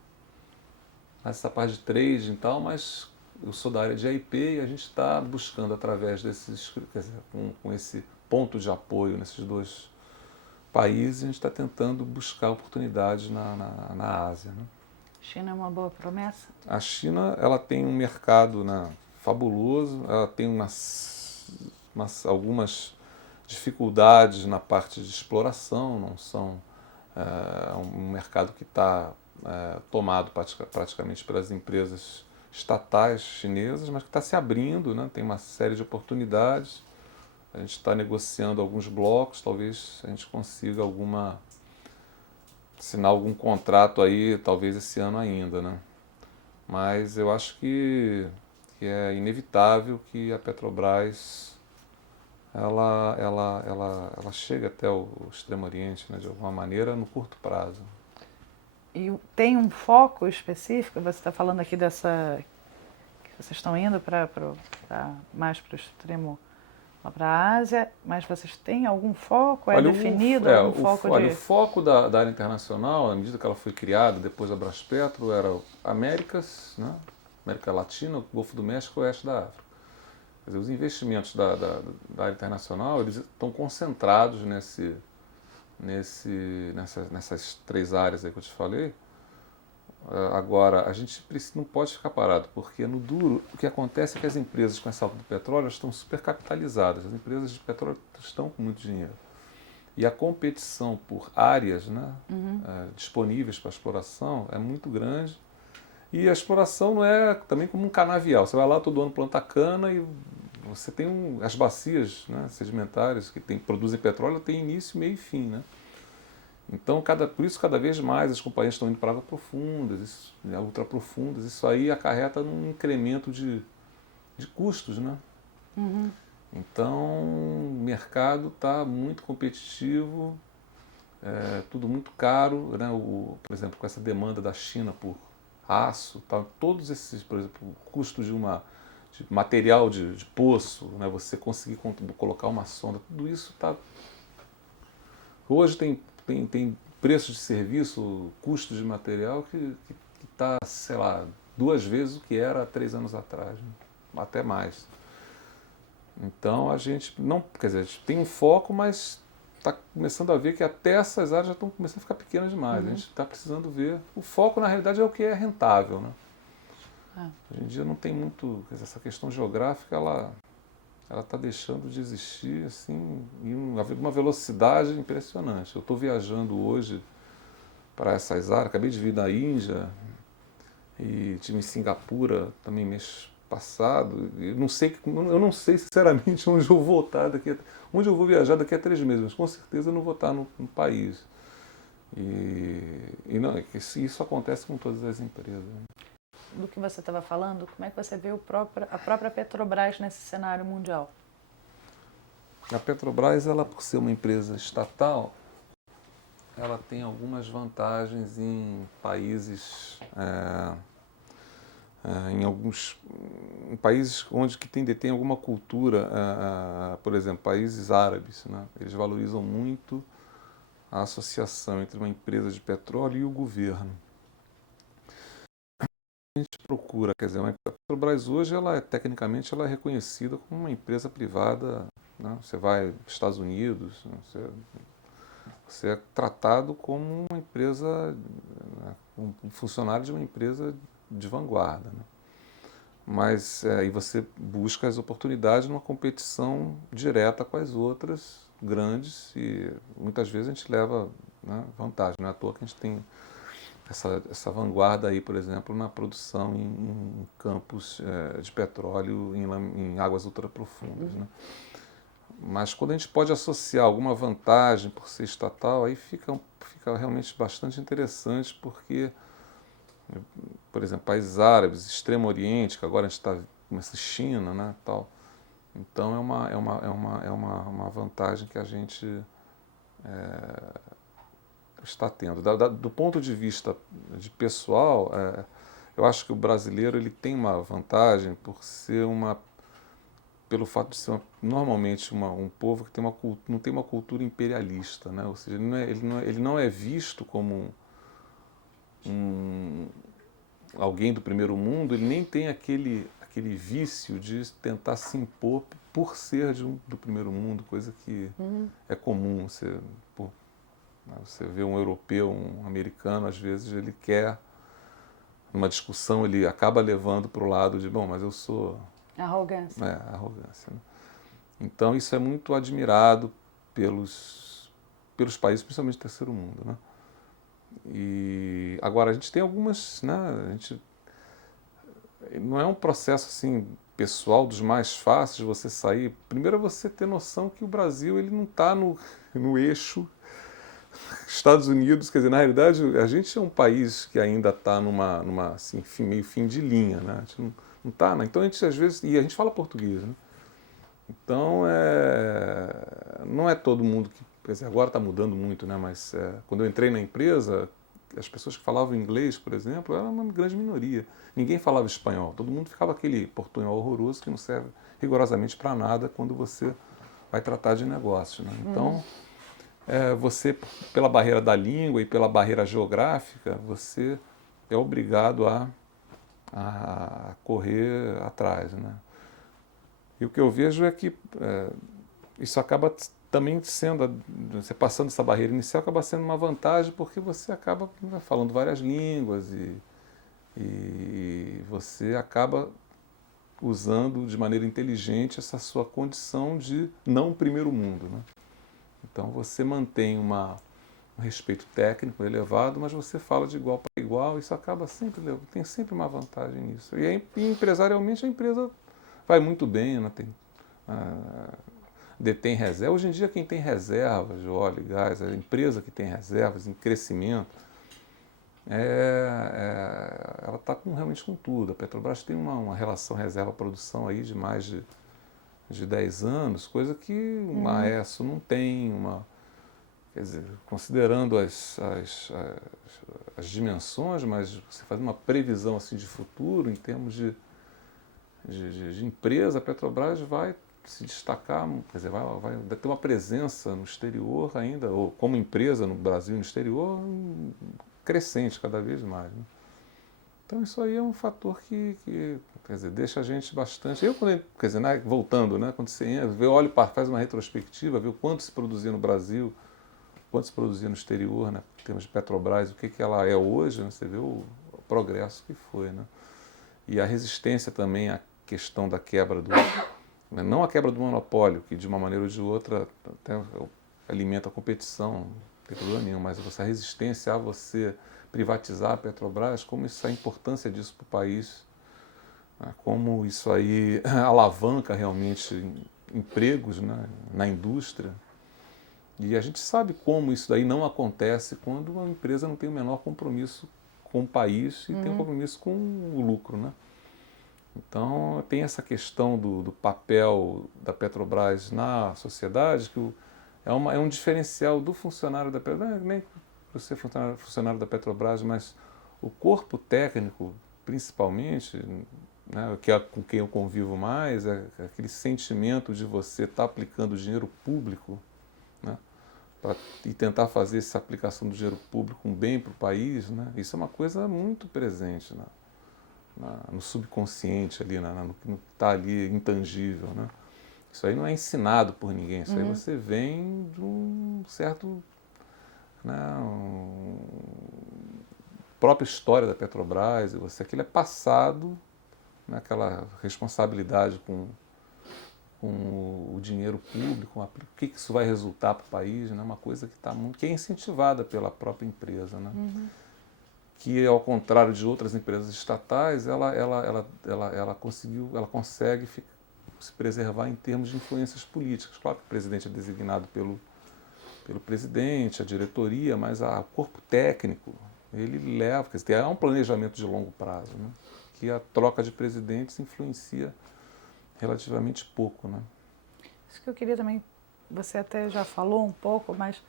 nessa parte de trading e tal, mas eu sou da área de IP e a gente está buscando através desses, quer dizer, com esse ponto de apoio nesses 2 países, a gente está tentando buscar oportunidades na Ásia, né? China é uma boa promessa? A China, ela tem um mercado, né, fabuloso, ela tem algumas dificuldades na parte de exploração, não são um mercado que está tomado praticamente pelas empresas estatais chinesas, mas que está se abrindo, né, tem uma série de oportunidades. A gente está negociando alguns blocos, talvez a gente consiga assinar algum contrato aí, talvez esse ano ainda, né? Mas eu acho que é inevitável que a Petrobras ela chegue até o Extremo Oriente, né, de alguma maneira, no curto prazo. E tem um foco específico? Você está falando aqui que vocês estão indo mais para o extremo, para a Ásia, mas vocês têm algum foco? Definido? O foco da área internacional, à medida que ela foi criada, depois da Braspetro, era Américas, né? América Latina, Golfo do México e Oeste da África. Quer dizer, os investimentos da área internacional, eles estão concentrados nessas 3 áreas aí que eu te falei. Agora, a gente não pode ficar parado, porque no duro, o que acontece é que as empresas com essa alta do petróleo estão supercapitalizadas, as empresas de petróleo estão com muito dinheiro. E a competição por áreas, né, disponíveis para exploração é muito grande. E a exploração não é também como um canavial. Você vai lá todo ano planta cana e você tem as bacias, né, sedimentares que produzem petróleo, tem início, meio e fim, né? Então, por isso, cada vez mais as companhias estão indo para águas profundas, ultraprofundas. Isso aí acarreta num incremento de custos, né? Uhum. Então, o mercado está muito competitivo, tudo muito caro, né? Por exemplo, com essa demanda da China por aço, todos esses, por exemplo, o custo de material de poço, né? Você conseguir colocar uma sonda, tudo isso está... Hoje tem preços de serviço, custos de material que está, sei lá, 2 vezes o que era há 3 anos atrás, né? Até mais. Então a gente a gente tem um foco, mas está começando a ver que até essas áreas já estão começando a ficar pequenas demais. A gente está precisando ver. O foco, na realidade, é o que é rentável, né? Hoje em dia não tem muito... essa questão geográfica, ela está deixando de existir assim, em uma velocidade impressionante. Eu estou viajando hoje para essas áreas, acabei de vir da Índia e estive em Singapura também mês passado. Eu não sei sinceramente onde eu vou voltar onde eu vou viajar daqui a 3 meses, mas com certeza eu não vou estar no país. E E não, isso acontece com todas as empresas. Do que você estava falando, como é que você vê a própria Petrobras nesse cenário mundial? A Petrobras, ela por ser uma empresa estatal, ela tem algumas vantagens em países, em países onde que detém alguma cultura, por exemplo, países árabes, né? Eles valorizam muito a associação entre uma empresa de petróleo e o governo. A gente procura, quer dizer, a Petrobras hoje, tecnicamente, ela é reconhecida como uma empresa privada, né? Você vai aos Estados Unidos, você é tratado como uma empresa, né, um funcionário de uma empresa de vanguarda, né? Mas aí você busca as oportunidades numa competição direta com as outras grandes e muitas vezes a gente leva, né, vantagem. Não é à toa que a gente tem essa vanguarda aí, por exemplo, na produção em campos de petróleo em águas ultraprofundas, né? Mas quando a gente pode associar alguma vantagem por ser estatal, aí fica realmente bastante interessante, porque, por exemplo, países árabes, Extremo Oriente, que agora a gente está começando, China, né, tal. Então é uma vantagem que a gente está tendo. Do ponto de vista de pessoal, eu acho que o brasileiro ele tem uma vantagem pelo fato de ser normalmente um povo que não tem uma cultura imperialista, né? Ou seja, ele não é visto como alguém do primeiro mundo, ele nem tem aquele vício de tentar se impor por ser do primeiro mundo, coisa que é comum. Você vê um europeu, um americano, às vezes ele quer, numa discussão, ele acaba levando para o lado de, bom, mas eu sou... Arrogância. Arrogância, né? Então isso é muito admirado pelos países, principalmente do terceiro mundo, né? E agora a gente tem algumas, né? Não é um processo assim pessoal dos mais fáceis de você sair. Primeiro é você ter noção que o Brasil ele não está no eixo Estados Unidos, quer dizer, na realidade a gente é um país que ainda está numa assim, meio fim de linha, né? A gente não está, né? Então a gente às vezes, e a gente fala português, né? Então não é todo mundo que, quer dizer, agora está mudando muito, né? Mas quando eu entrei na empresa, as pessoas que falavam inglês, por exemplo, era uma grande minoria. Ninguém falava espanhol, todo mundo ficava aquele portunhol horroroso que não serve rigorosamente para nada quando você vai tratar de negócio, né? Então você, pela barreira da língua e pela barreira geográfica, você é obrigado a correr atrás, né? E o que eu vejo é que isso acaba também sendo, você passando essa barreira inicial, acaba sendo uma vantagem porque você acaba falando várias línguas e você acaba usando de maneira inteligente essa sua condição de não primeiro mundo, né? Então você mantém um respeito técnico elevado, mas você fala de igual para igual, isso acaba tem sempre uma vantagem nisso. E empresarialmente a empresa vai muito bem, né? Detém reserva. Hoje em dia quem tem reservas de óleo e gás, a empresa que tem reservas em crescimento, ela está realmente com tudo. A Petrobras tem uma relação reserva-produção aí de mais de 10 anos, coisa que uma AESO não tem, quer dizer, considerando as dimensões, mas você faz uma previsão assim de futuro em termos de empresa, a Petrobras vai se destacar, quer dizer, vai ter uma presença no exterior ainda, ou como empresa no Brasil e no exterior, crescente cada vez mais, né? Então isso aí é um fator que quer dizer, deixa a gente bastante... quer dizer, né, voltando, né, quando você entra, faz uma retrospectiva, vê o quanto se produzia no Brasil, quanto se produzia no exterior, né, em termos de Petrobras, o que ela é hoje, né, você vê o progresso que foi, né? E a resistência também à questão da quebra não a quebra do monopólio, que de uma maneira ou de outra até alimenta a competição, não tem problema nenhum, mas a resistência a você privatizar a Petrobras, como a importância disso para o país, né, como isso aí alavanca realmente empregos, né, na indústria. E a gente sabe como isso daí não acontece quando uma empresa não tem o menor compromisso com o país e tem um compromisso com o lucro, né? Então, tem essa questão do papel da Petrobras na sociedade, que é um diferencial do funcionário da Petrobras, nem por ser funcionário da Petrobras, mas o corpo técnico, principalmente, né, que é com quem eu convivo mais, é aquele sentimento de você estar aplicando dinheiro público, né, e tentar fazer essa aplicação do dinheiro público um bem para o país, né, isso é uma coisa muito presente no subconsciente, ali, no que está ali intangível. Né. Isso aí não é ensinado por ninguém, isso aí você vem de um certo... Né, própria história da Petrobras, e aquilo é passado, naquela responsabilidade com o dinheiro público, o que isso vai resultar para o país, né? Uma coisa que é incentivada pela própria empresa, né? Que, ao contrário de outras empresas estatais, ela consegue se preservar em termos de influências políticas. Claro que o presidente é designado pelo presidente, a diretoria, mas o corpo técnico, ele leva, quer dizer, há um planejamento de longo prazo, né? Que a troca de presidentes influencia relativamente pouco, né? Isso que eu queria também, você até já falou um pouco, mas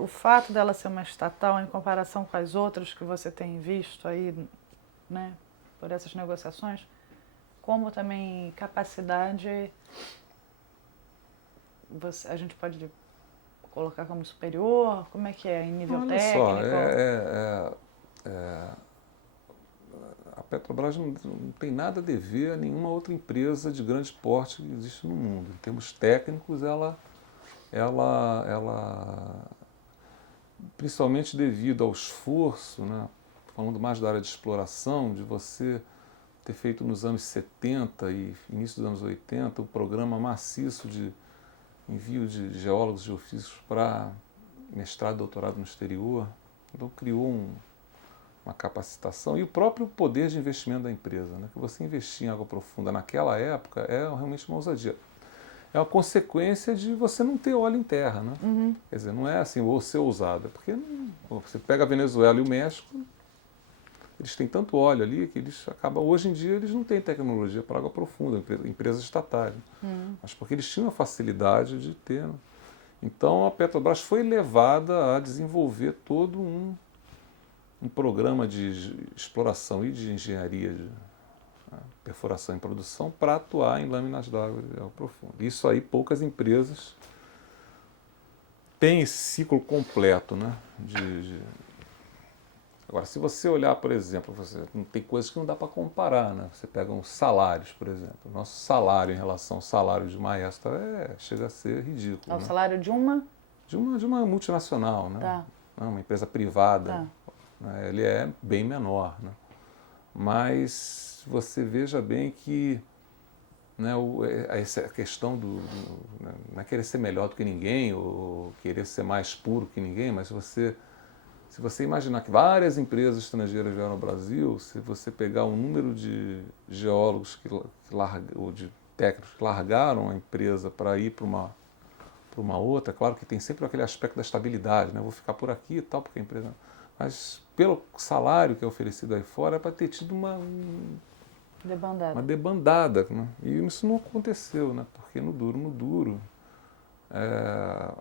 o fato dela ser uma estatal em comparação com as outras que você tem visto aí, né, por essas negociações, como também capacidade, a gente pode colocar como superior, como é que é em nível Olha técnico? A Petrobras não tem nada a dever a nenhuma outra empresa de grande porte que existe no mundo. Em termos técnicos, ela principalmente devido ao esforço, né, falando mais da área de exploração, de você ter feito nos anos 70 e início dos anos 80 o programa maciço de envio de geólogos e geofísicos para mestrado e doutorado no exterior. Então criou uma capacitação e o próprio poder de investimento da empresa, né? Que você investir em água profunda naquela época é realmente uma ousadia. É uma consequência de você não ter óleo em terra, né? Quer dizer, não é assim, ou ser ousado, é porque você pega a Venezuela e o México, eles têm tanto óleo ali que eles acabam, hoje em dia eles não têm tecnologia para água profunda, empresas estatais, mas porque eles tinham a facilidade de ter. Né? Então a Petrobras foi levada a desenvolver todo um programa de exploração e de engenharia de perfuração e produção para atuar em lâminas d'água de água profunda. Isso aí poucas empresas têm esse ciclo completo, né? Agora, se você olhar, por exemplo, tem coisas que não dá para comparar, né? Você pega uns salários, por exemplo. O nosso salário em relação ao salário de uma chega a ser ridículo. É o né? salário de uma? De uma multinacional, né? Tá. Uma empresa privada. Tá. Né? Ele é bem menor, né? Mas você veja bem que, né, essa questão não é querer ser melhor do que ninguém ou querer ser mais puro que ninguém, mas se você imaginar que várias empresas estrangeiras vieram ao Brasil, se você pegar o número de geólogos ou de técnicos que largaram a empresa para ir para uma outra, claro que tem sempre aquele aspecto da estabilidade, né? Eu vou ficar por aqui e tal, porque a empresa... Mas pelo salário que é oferecido aí fora, é para ter tido uma debandada. Né? E isso não aconteceu, né? Porque no duro,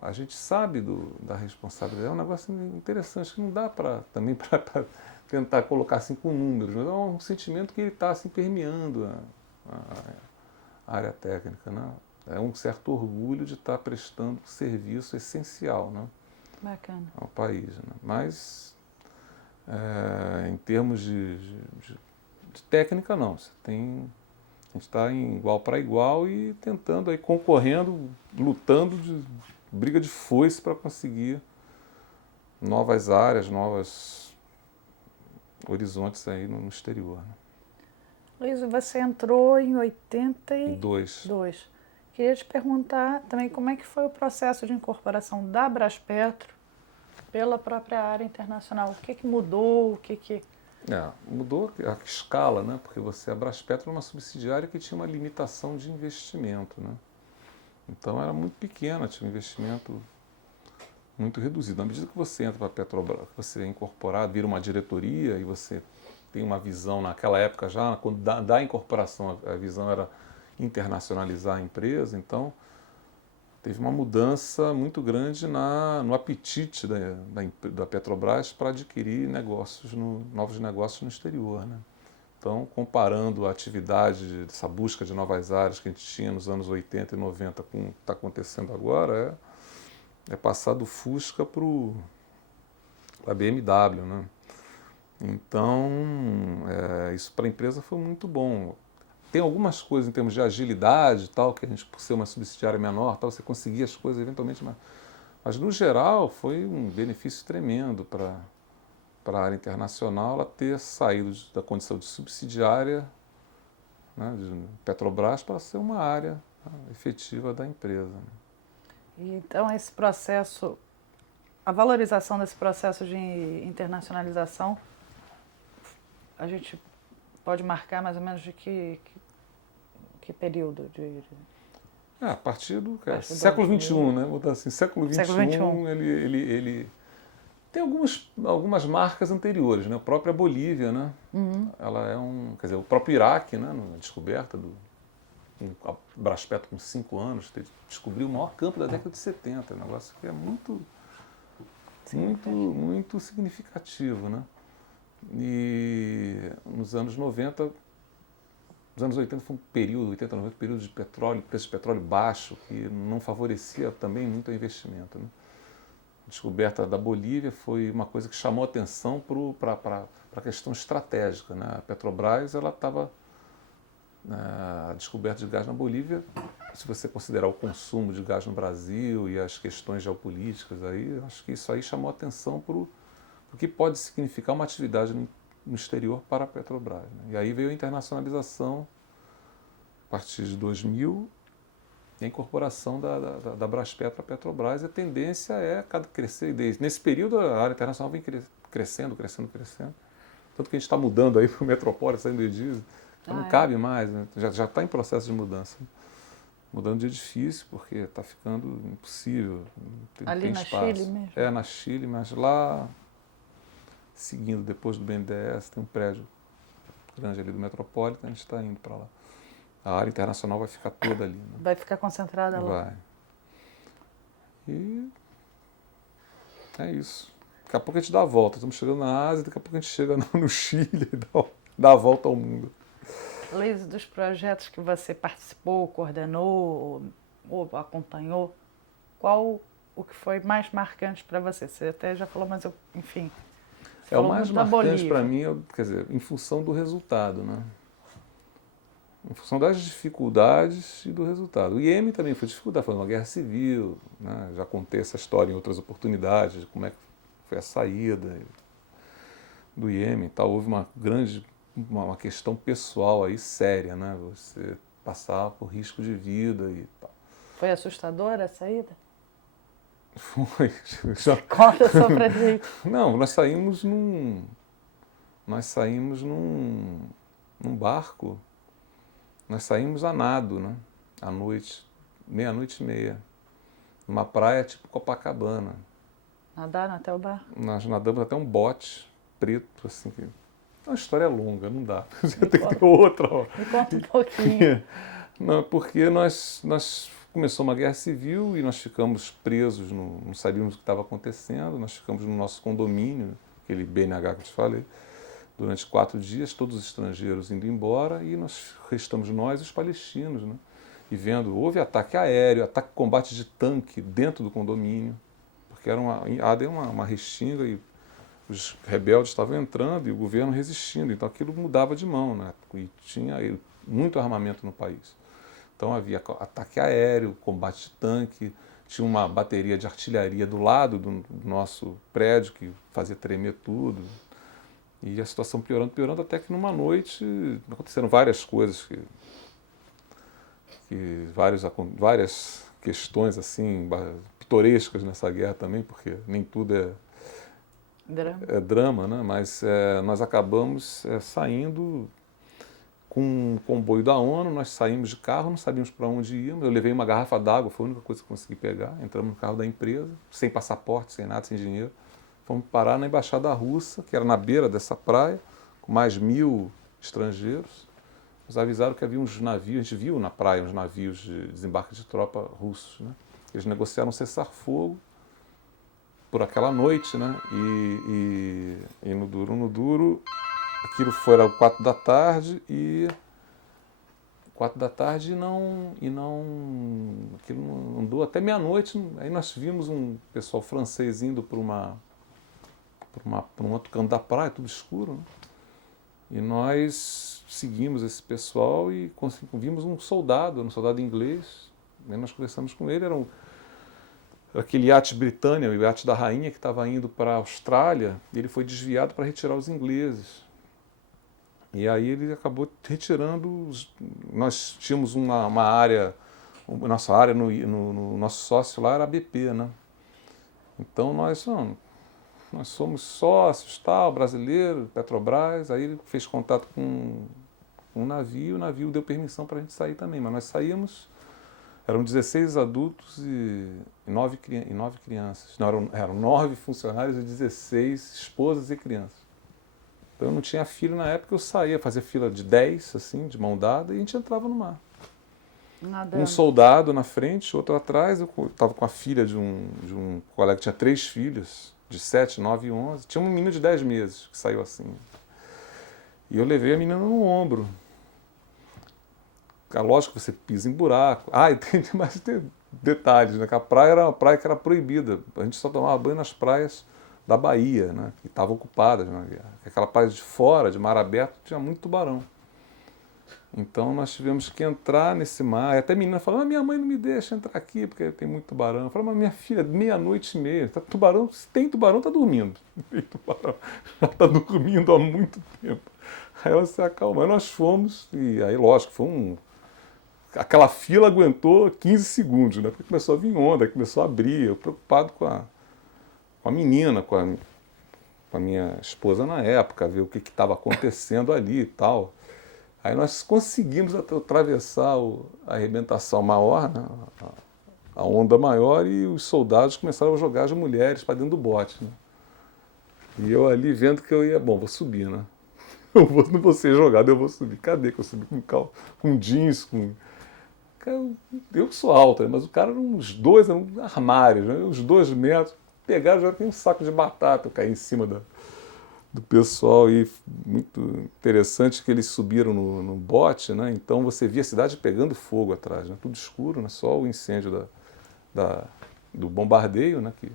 a gente sabe da responsabilidade. É um negócio interessante que não dá também para tentar colocar assim com números, mas é um sentimento que ele está assim, permeando a área técnica. Né? É um certo orgulho de estar prestando serviço essencial, né? Bacana. Ao país. Né? Mas, em termos de técnica, não. A gente está em igual para igual e tentando, aí, concorrendo, lutando, briga de foice para conseguir novas áreas, novos horizontes aí no exterior. Né? Luiz, você entrou em 82. Queria te perguntar também como é que foi o processo de incorporação da Braspetro pela própria área internacional. O que mudou? Mudou a escala, né? Porque a Braspetro era uma subsidiária que tinha uma limitação de investimento, né? Então era muito pequena, tinha um investimento muito reduzido. Na medida que você entra para a Petrobras, você é incorporado, vira uma diretoria e você tem uma visão, naquela época já, quando da incorporação, a visão era internacionalizar a empresa, então teve uma mudança muito grande no apetite da Petrobras para adquirir novos negócios no exterior, né? Então, comparando a atividade, essa busca de novas áreas que a gente tinha nos anos 80 e 90 com o que está acontecendo agora, é passar do Fusca para a BMW, né? Então, isso para a empresa foi muito bom. Tem algumas coisas em termos de agilidade, tal, que a gente, por ser uma subsidiária menor, tal, você conseguia as coisas eventualmente, mas no geral foi um benefício tremendo para a área internacional ela ter saído da condição de subsidiária, né, de Petrobras para ser uma área, né, efetiva da empresa. Então esse processo, a valorização desse processo de internacionalização, a gente pode marcar mais ou menos de que período? A partir do século XXI, né? Vou botar assim, século XXI, ele tem algumas marcas anteriores, né? A própria Bolívia, né? Uhum. Ela é quer dizer, o próprio Iraque, né? Na descoberta a Braspeto com 5 anos, descobriu o maior campo da década de 70, um negócio que é muito significativo, né? E nos anos 90, nos anos 80 foi um período, 80, 90, período de petróleo, preço de petróleo baixo, que não favorecia também muito o investimento, né? A descoberta da Bolívia foi uma coisa que chamou atenção para a questão estratégica, né? A Petrobras, ela estava... A descoberta de gás na Bolívia, se você considerar o consumo de gás no Brasil e as questões geopolíticas, aí, acho que isso aí chamou atenção para o que pode significar uma atividade no exterior para a Petrobras, né? E aí veio a internacionalização a partir de 2000 e a incorporação da Braspeto à Petrobras. E a tendência é crescer. Nesse período a área internacional vem crescendo. Tanto que a gente está mudando aí para o Metropólio, saindo do diesel. Então não cabe mais, né? Já está em processo de mudança. Mudando de edifício, porque está ficando impossível. Ali tem na espaço. Chile mesmo? Na Chile, mas lá, seguindo depois do BNDES, tem um prédio grande ali do Metropolitan, a gente está indo para lá. A área internacional vai ficar toda ali, né? Vai ficar concentrada lá? Vai. E é isso. Daqui a pouco a gente dá a volta. Estamos chegando na Ásia, daqui a pouco a gente chega no Chile e dá a volta ao mundo. Leise, dos projetos que você participou, coordenou ou acompanhou, qual o que foi mais marcante para você? Você até já falou, mas enfim... O mais marcante para mim, quer dizer, em função do resultado, né? Em função das dificuldades e do resultado. O IEM também foi dificuldade, foi uma guerra civil, né? Já contei essa história em outras oportunidades, de como é que foi a saída do IEM e tal. Houve uma questão pessoal aí séria, né? Você passar por risco de vida e tal. Foi assustadora a saída? Foi. Conta só pra gente. Não, nós saímos num barco, nós saímos a nado, né? À noite, meia-noite e meia, numa praia tipo Copacabana. Nadaram até o bar? Nós nadamos até um bote preto, assim, que... É uma história longa, não dá. Você tem que ter outra. Me conta um pouquinho. Não, porque nós começou uma guerra civil e nós ficamos presos, não sabíamos o que estava acontecendo, nós ficamos no nosso condomínio, aquele BNH que eu te falei, durante 4 dias, todos os estrangeiros indo embora e restamos nós e os palestinos, né? E houve ataque aéreo, combate de tanque dentro do condomínio, porque era uma restinga e os rebeldes estavam entrando e o governo resistindo, então aquilo mudava de mão, né? E tinha muito armamento no país. Então havia ataque aéreo, combate de tanque, tinha uma bateria de artilharia do lado do nosso prédio que fazia tremer tudo. E a situação piorando, até que numa noite aconteceram várias coisas, várias questões assim, pitorescas nessa guerra também, porque nem tudo é drama, né? Mas nós acabamos saindo com um comboio da ONU, nós saímos de carro, não sabíamos para onde íamos. Eu levei uma garrafa d'água, foi a única coisa que consegui pegar. Entramos no carro da empresa, sem passaporte, sem nada, sem dinheiro. Fomos parar na Embaixada Russa, que era na beira dessa praia, com mais 1.000 estrangeiros. Nos avisaram que havia uns navios, a gente viu na praia uns navios de desembarque de tropa russos, né? Eles negociaram um cessar-fogo por aquela noite, né? E no duro, aquilo foi às 4 da tarde e 4 da tarde aquilo não andou até meia-noite. Aí nós vimos um pessoal francês indo para um outro canto da praia, tudo escuro, né? E nós seguimos esse pessoal e vimos um soldado inglês. Aí nós conversamos com ele, era aquele iate britânico, o iate da rainha, que estava indo para a Austrália, e ele foi desviado para retirar os ingleses. E aí ele acabou retirando. Nós tínhamos uma área, nossa área no nosso sócio lá era a BP, né? Então nós somos sócios, tal, brasileiro, Petrobras. Aí ele fez contato com um navio, o navio deu permissão para a gente sair também, mas nós saímos. Eram 16 adultos e 9 crianças. Não, eram 9 funcionários e 16 esposas e crianças. Então eu não tinha filho na época, eu saía, fazia fila de 10, assim, de mão dada, e a gente entrava no mar. Nadando. Um soldado na frente, outro atrás. Eu estava com a filha de um colega que tinha 3 filhos, de 7, 9 e 11. Tinha um menino de 10 meses que saiu assim. E eu levei a menina no ombro. Lógico que você pisa em buraco. Tem detalhes, né? Que a praia era uma praia que era proibida. A gente só tomava banho nas praias da Bahia, né? Que estavam ocupadas na guerra. Aquela praia de fora, de mar aberto, tinha muito tubarão. Então nós tivemos que entrar nesse mar. E até a menina falou, minha mãe não me deixa entrar aqui, porque tem muito tubarão. Eu falei, mas minha filha, 00:30, tubarão, se tem tubarão, tá dormindo. Tem tubarão, já tá dormindo há muito tempo. Aí ela se acalmou. Aí nós fomos, e aí lógico, foi aquela fila aguentou 15 segundos, né? Porque começou a vir onda, começou a abrir. Eu preocupado com a menina, com a minha esposa na época, ver o que estava acontecendo ali e tal. Aí nós conseguimos atravessar a arrebentação maior, né? A onda maior, e os soldados começaram a jogar as mulheres para dentro do bote, né? E eu ali vendo que eu ia, vou subir, né? Não vou ser jogado, eu vou subir. Cadê que eu subi com jeans, eu que sou alto, né? Mas o cara eram um armário, né? Uns 2 metros. Pegaram, já tem um saco de batata, eu caí em cima do pessoal. E muito interessante que eles subiram no bote, né? Então você via a cidade pegando fogo atrás, né? Tudo escuro, né? Só o incêndio do bombardeio, né? Que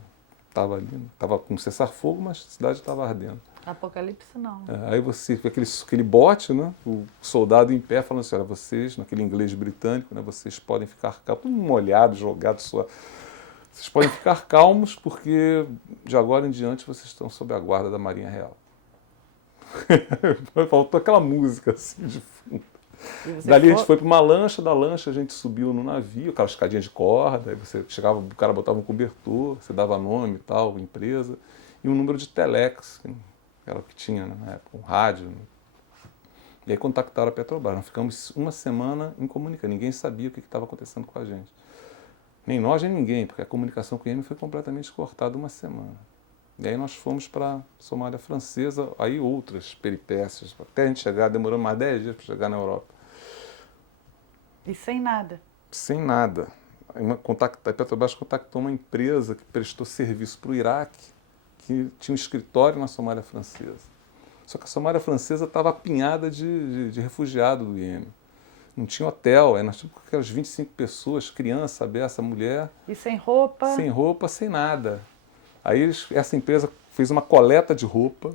estava ali, estava com cessar-fogo, mas a cidade estava ardendo. Apocalipse não. Aí você vê aquele bote, né? O soldado em pé falando assim, olha, vocês, naquele inglês britânico, né? Vocês podem ficar calmos, tudo molhado, jogado, vocês podem ficar calmos porque de agora em diante vocês estão sob a guarda da Marinha Real. Faltou aquela música assim de fundo. Dali a gente foi para uma lancha, da lancha a gente subiu no navio, aquela escadinha de corda, aí você chegava, o cara botava um cobertor, você dava nome e tal, empresa, e um número de telex, que era o que tinha, né, na época, um rádio. Né? E aí contactaram a Petrobras. Nós ficamos uma semana incomunicados, ninguém sabia o que estava acontecendo com a gente. Nem nós, nem ninguém, porque a comunicação com o IEM foi completamente cortada uma semana. E aí nós fomos para a Somália Francesa, aí outras peripécias, até a gente chegar, demorando mais 10 dias para chegar na Europa. E sem nada? Sem nada. A Petrobras contactou uma empresa que prestou serviço para o Iraque, que tinha um escritório na Somália Francesa. Só que a Somália Francesa estava apinhada de refugiados do Iêmen. Não tinha hotel, aí nós tínhamos aquelas 25 pessoas, criança, beça, mulher. E sem roupa? Sem roupa, sem nada. Aí essa empresa fez uma coleta de roupa,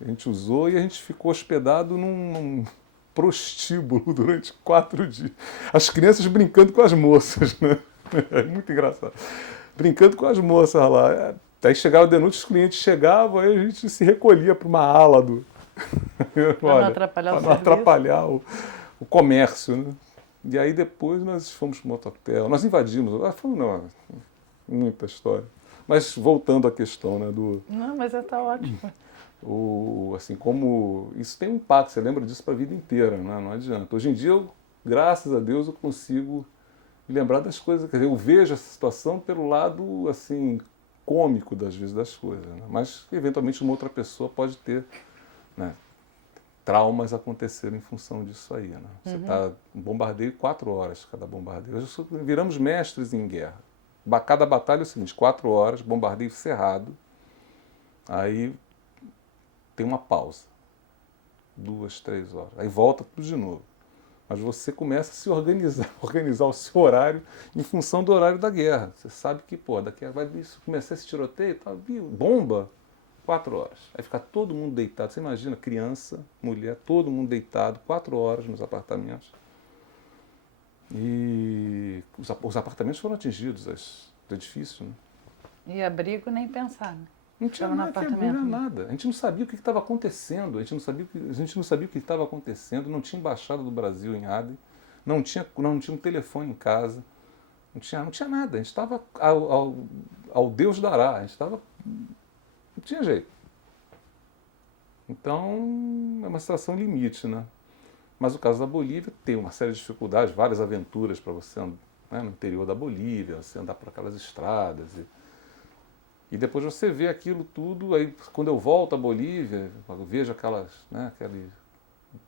a gente usou e a gente ficou hospedado num prostíbulo durante 4 dias. As crianças brincando com as moças, né? É muito engraçado. Brincando com as moças lá. Aí chegava de noite, os clientes chegavam, aí a gente se recolhia para uma ala Para não atrapalhar o serviço. Atrapalhar o comércio, né? E aí depois nós fomos para um mototel, nós invadimos, muita história. Mas voltando à questão, né, do... Não, mas tá ótimo. Assim, como isso tem um impacto, você lembra disso para a vida inteira, né? Não adianta. Hoje em dia, graças a Deus, eu consigo me lembrar das coisas, quer dizer, eu vejo essa situação pelo lado, assim, cômico, das vezes, das coisas, né? Mas, eventualmente, uma outra pessoa pode ter, né, traumas aconteceram em função disso aí, né? Você está um bombardeio 4 horas cada bombardeio. Viramos mestres em guerra. Cada batalha é o seguinte, 4 horas, bombardeio cerrado, aí tem uma pausa, 2, 3 horas, aí volta tudo de novo. Mas você começa a se organizar o seu horário em função do horário da guerra. Você sabe que, daqui vai começar esse tiroteio, tá, bomba, 4 horas. Aí fica todo mundo deitado. Você imagina, criança, mulher, todo mundo deitado, 4 horas nos apartamentos. E os apartamentos foram atingidos, os edifícios, né? E abrigo nem pensar, né? Não tinha nada, nada. A gente não sabia o que estava acontecendo, a gente não sabia o que estava acontecendo, não tinha embaixada do Brasil em Aden, não tinha um telefone em casa, não tinha nada. A gente estava ao Deus dará, a gente estava... Não tinha jeito. Então, é uma situação limite, né? Mas o caso da Bolívia tem uma série de dificuldades, várias aventuras para você andar, né, no interior da Bolívia, você andar por aquelas estradas. E depois você vê aquilo tudo, aí quando eu volto à Bolívia, eu vejo aqueles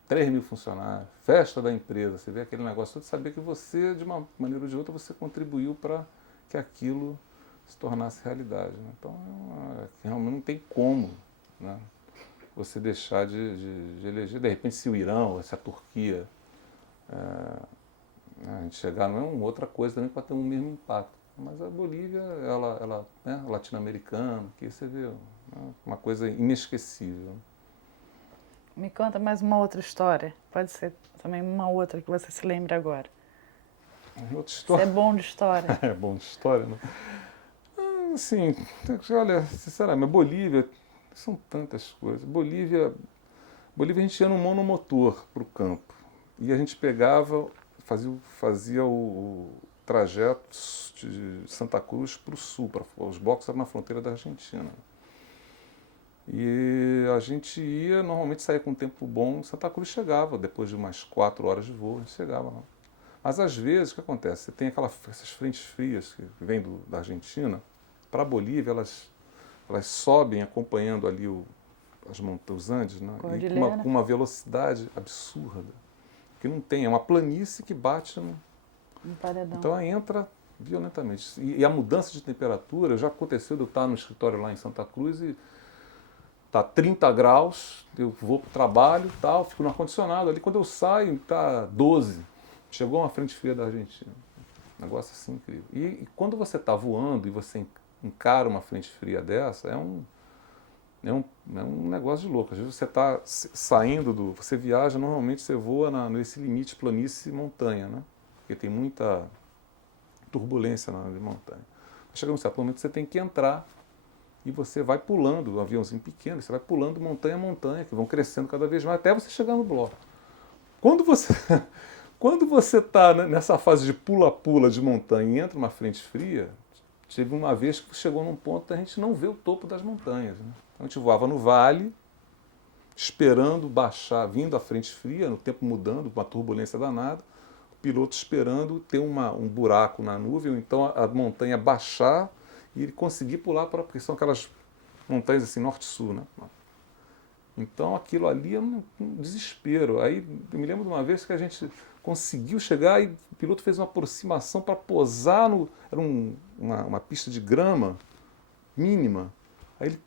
3 mil funcionários, festa da empresa, você vê aquele negócio todo, saber que você, de uma maneira ou de outra, você contribuiu para que aquilo se tornasse realidade, né? Então, realmente não tem como, né, você deixar de eleger. De repente, se o Irã, se a Turquia, a gente chegar, não é uma outra coisa também para ter um mesmo impacto. Mas a Bolívia, ela né, latino-americana, que você vê, né, uma coisa inesquecível. Me conta mais uma outra história. Pode ser também uma outra que você se lembre agora. Outra história? Você é bom de história. É bom de história, né? Assim, olha, sinceramente, Bolívia, são tantas coisas. Bolívia a gente ia num monomotor para o campo. E a gente pegava, fazia o trajeto de Santa Cruz para o sul, os blocos eram na fronteira da Argentina. E a gente ia, normalmente saía com um tempo bom, Santa Cruz chegava, depois de umas 4 horas de voo, a gente chegava lá. Mas às vezes, o que acontece? Você tem essas frentes frias que vêm da Argentina, para a Bolívia, elas sobem acompanhando ali as montanhas, os Andes, né? E com uma velocidade absurda. Que não tem, é uma planície que bate no paredão. Então ela entra violentamente. E a mudança de temperatura, já aconteceu de eu estar no escritório lá em Santa Cruz e tá 30 graus, eu vou para o trabalho e tal, fico no ar-condicionado ali, quando eu saio tá 12. Chegou uma frente fria da Argentina. Negócio assim incrível. E quando você está voando e você encara uma frente fria dessa, é um negócio de louco. Às vezes você está saindo você viaja, normalmente você voa nesse limite planície-montanha, né? Porque tem muita turbulência na montanha. Chega num certo momento você tem que entrar e você vai pulando, um aviãozinho pequeno, você vai pulando montanha a montanha, que vão crescendo cada vez mais, até você chegar no bloco. Quando você está nessa fase de pula-pula de montanha e entra uma frente fria, teve uma vez que chegou num ponto que a gente não vê o topo das montanhas, né? Então a gente voava no vale, esperando baixar, vindo a frente fria, no tempo mudando, com uma turbulência danada, o piloto esperando ter um buraco na nuvem, ou então a montanha baixar e ele conseguir pular, porque são aquelas montanhas assim, norte-sul, né? Então aquilo ali é um desespero. Aí eu me lembro de uma vez que a gente conseguiu chegar e o piloto fez uma aproximação para posar era uma pista de grama mínima. Aí ele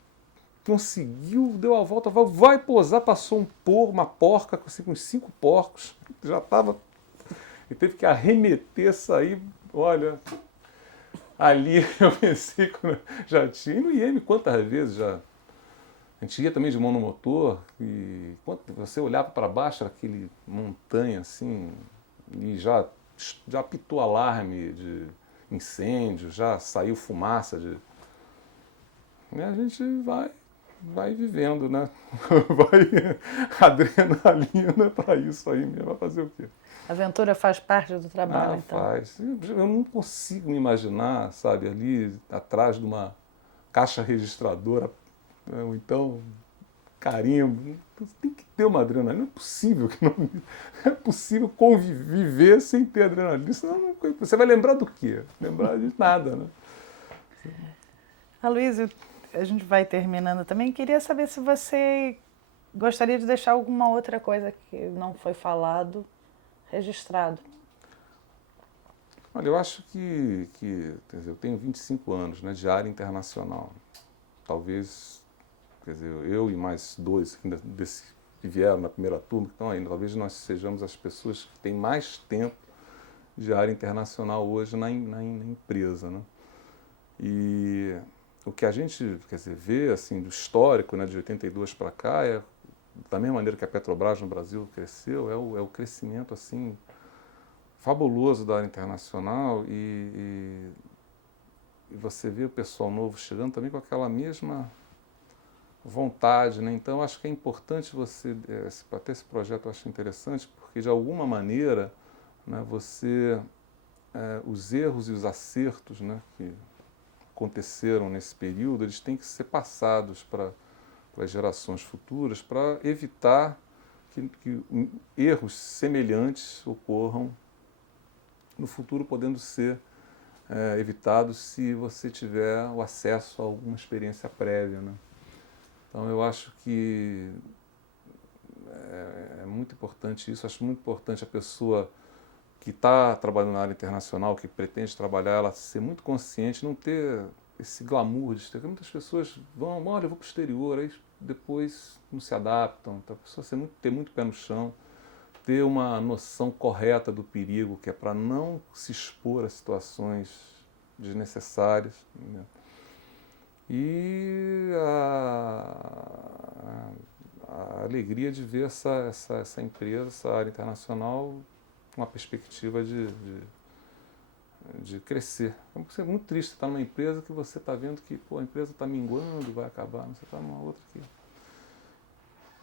conseguiu, deu a volta, vai posar, passou uma porca, assim, com uns 5 porcos, já estava... E teve que arremeter, sair, olha... Ali eu pensei que já tinha, e no IEM quantas vezes já... A gente ia também de monomotor e quando você olhava para baixo, era aquele montanha assim, e já apitou alarme de incêndio, já saiu fumaça de... E a gente vai vivendo, né? Vai adrenalina para isso aí mesmo, vai fazer o quê? A aventura faz parte do trabalho, então? Faz. Eu não consigo me imaginar, sabe, ali atrás de uma caixa registradora, né? Ou então carimbo. Tem que ter uma adrenalina. Não é possível que não é possível conviver sem ter adrenalina. Senão você vai lembrar do quê? Lembrar de nada, né? Aloysio, a gente vai terminando também. Queria saber se você gostaria de deixar alguma outra coisa que não foi falado registrado. Olha, eu acho que quer dizer, eu tenho 25 anos, né, de área internacional. Talvez, quer dizer, eu e mais dois que vieram na primeira turma, que estão ainda, talvez nós sejamos as pessoas que têm mais tempo de área internacional hoje na empresa, né? E o que a gente, quer dizer, vê assim, do histórico, né, de 82 para cá, da mesma maneira que a Petrobras no Brasil cresceu, é o crescimento assim, fabuloso da área internacional e você vê o pessoal novo chegando também com aquela mesma vontade, né? Então acho que é importante você, até esse projeto eu acho interessante, porque de alguma maneira, né, os erros e os acertos, né, que aconteceram nesse período, eles têm que ser passados para as gerações futuras para evitar que erros semelhantes ocorram no futuro, podendo ser evitados se você tiver o acesso a alguma experiência prévia, né? Então eu acho que é muito importante isso, acho muito importante a pessoa que está trabalhando na área internacional, que pretende trabalhar, ela ser muito consciente, não ter esse glamour de exterior. Muitas pessoas vão, olha, eu vou para o exterior, aí depois não se adaptam. Então a pessoa ter muito pé no chão, ter uma noção correta do perigo, que é para não se expor a situações desnecessárias, né? E a alegria de ver essa empresa, essa área internacional, com uma perspectiva de crescer. É muito triste estar numa empresa que você está vendo que a empresa está minguando, vai acabar, você está numa outra aqui.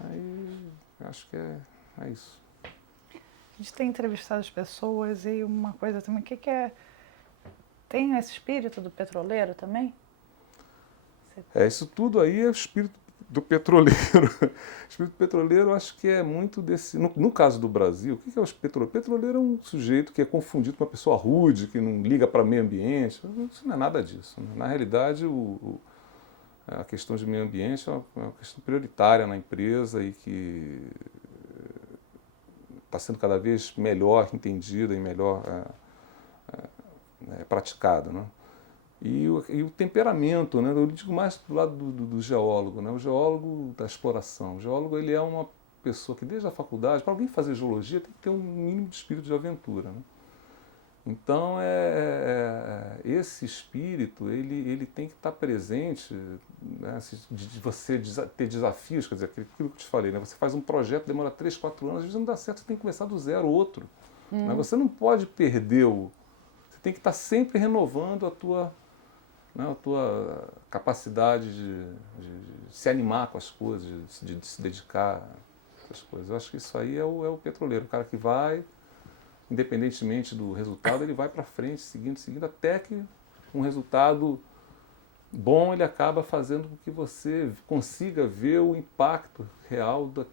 Aí acho que é isso. A gente tem entrevistado as pessoas e uma coisa também, o que é... Tem esse espírito do petroleiro também? Isso tudo aí é o espírito do petroleiro. O espírito petroleiro, eu acho que é muito desse... No caso do Brasil, o que é o petroleiro? O petroleiro é um sujeito que é confundido com uma pessoa rude, que não liga para o meio ambiente. Isso não é nada disso, né? Na realidade, a questão de meio ambiente é uma questão prioritária na empresa e que está sendo cada vez melhor entendida e melhor praticada, né? E o temperamento, né? Eu digo mais do lado do geólogo, né? O geólogo da exploração. O geólogo, ele é uma pessoa que desde a faculdade, para alguém fazer geologia, tem que ter um mínimo de espírito de aventura, né? Então, esse espírito, ele tem que estar presente, né? De você ter desafios, quer dizer, aquilo que eu te falei, né? Você faz um projeto, demora 3, 4 anos, às vezes não dá certo, você tem que começar do zero outro. Mas você não pode perder Você tem que estar sempre renovando a tua capacidade de se animar com as coisas, de se dedicar às coisas. Eu acho que isso aí é o petroleiro, o cara que vai, independentemente do resultado, ele vai para frente, seguindo, até que um resultado bom ele acaba fazendo com que você consiga ver o impacto real do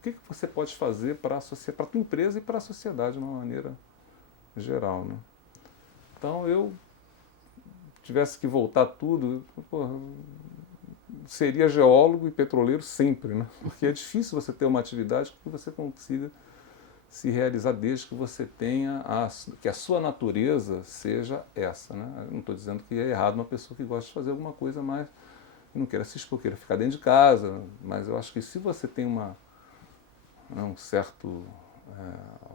que você pode fazer para a tua empresa e para a sociedade de uma maneira geral, né? Então, eu tivesse que voltar tudo, seria geólogo e petroleiro sempre, né? Porque é difícil você ter uma atividade que você consiga se realizar desde que você tenha que a sua natureza seja essa, né? Eu não estou dizendo que é errado uma pessoa que gosta de fazer alguma coisa mais e não queira se expor, queira ficar dentro de casa, mas eu acho que se você tem um certo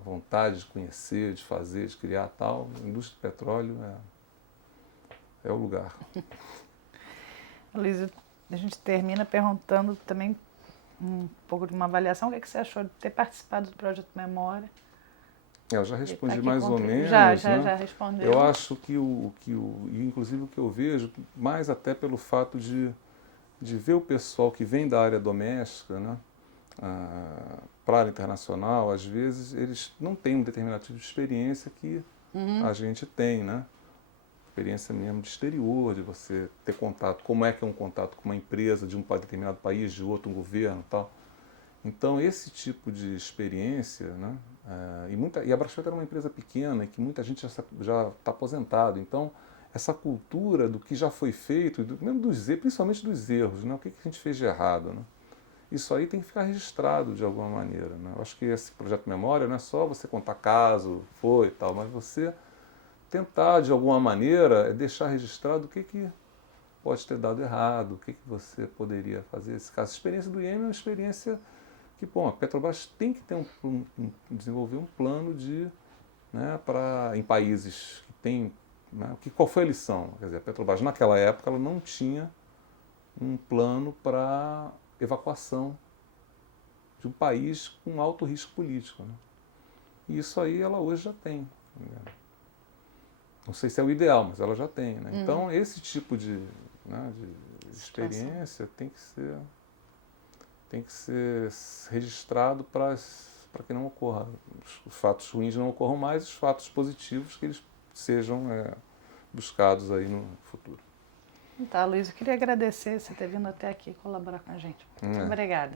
vontade de conhecer, de fazer, de criar tal, a indústria do petróleo é o lugar. Luiz, a gente termina perguntando também um pouco de uma avaliação. O que você achou de ter participado do Projeto Memória? Eu já respondi Tá mais ou menos. Já respondeu. Eu acho que inclusive o que eu vejo, mais até pelo fato de ver o pessoal que vem da área doméstica, né, para a área internacional, às vezes eles não têm um determinado tipo de experiência que a gente tem, né? experiência mesmo de exterior, de você ter contato, como é que é um contato com uma empresa de um determinado país, de outro, um governo e tal. Então, esse tipo de experiência, né? E a Braskem era uma empresa pequena e que muita gente já está aposentado. Então, essa cultura do que já foi feito, mesmo principalmente dos erros, né? O que a gente fez de errado, né? Isso aí tem que ficar registrado de alguma maneira, né? Eu acho que esse projeto Memória não é só você contar caso, foi e tal, mas você tentar, de alguma maneira, deixar registrado o que pode ter dado errado, o que você poderia fazer. Esse caso, a experiência do IEM é uma experiência que, bom, a Petrobras tem que ter desenvolver um plano né, em países que tem, né, qual foi a lição? Quer dizer, a Petrobras naquela época ela não tinha um plano para evacuação de um país com alto risco político, né? E isso aí ela hoje já tem. Né? Não sei se é o ideal, mas ela já tem. Né? Então esse tipo de experiência tem que ser registrado para que não ocorra. Os fatos ruins não ocorram mais, os fatos positivos que eles sejam buscados aí no futuro. Tá, Luiz, eu queria agradecer você ter vindo até aqui colaborar com a gente. Muito obrigada.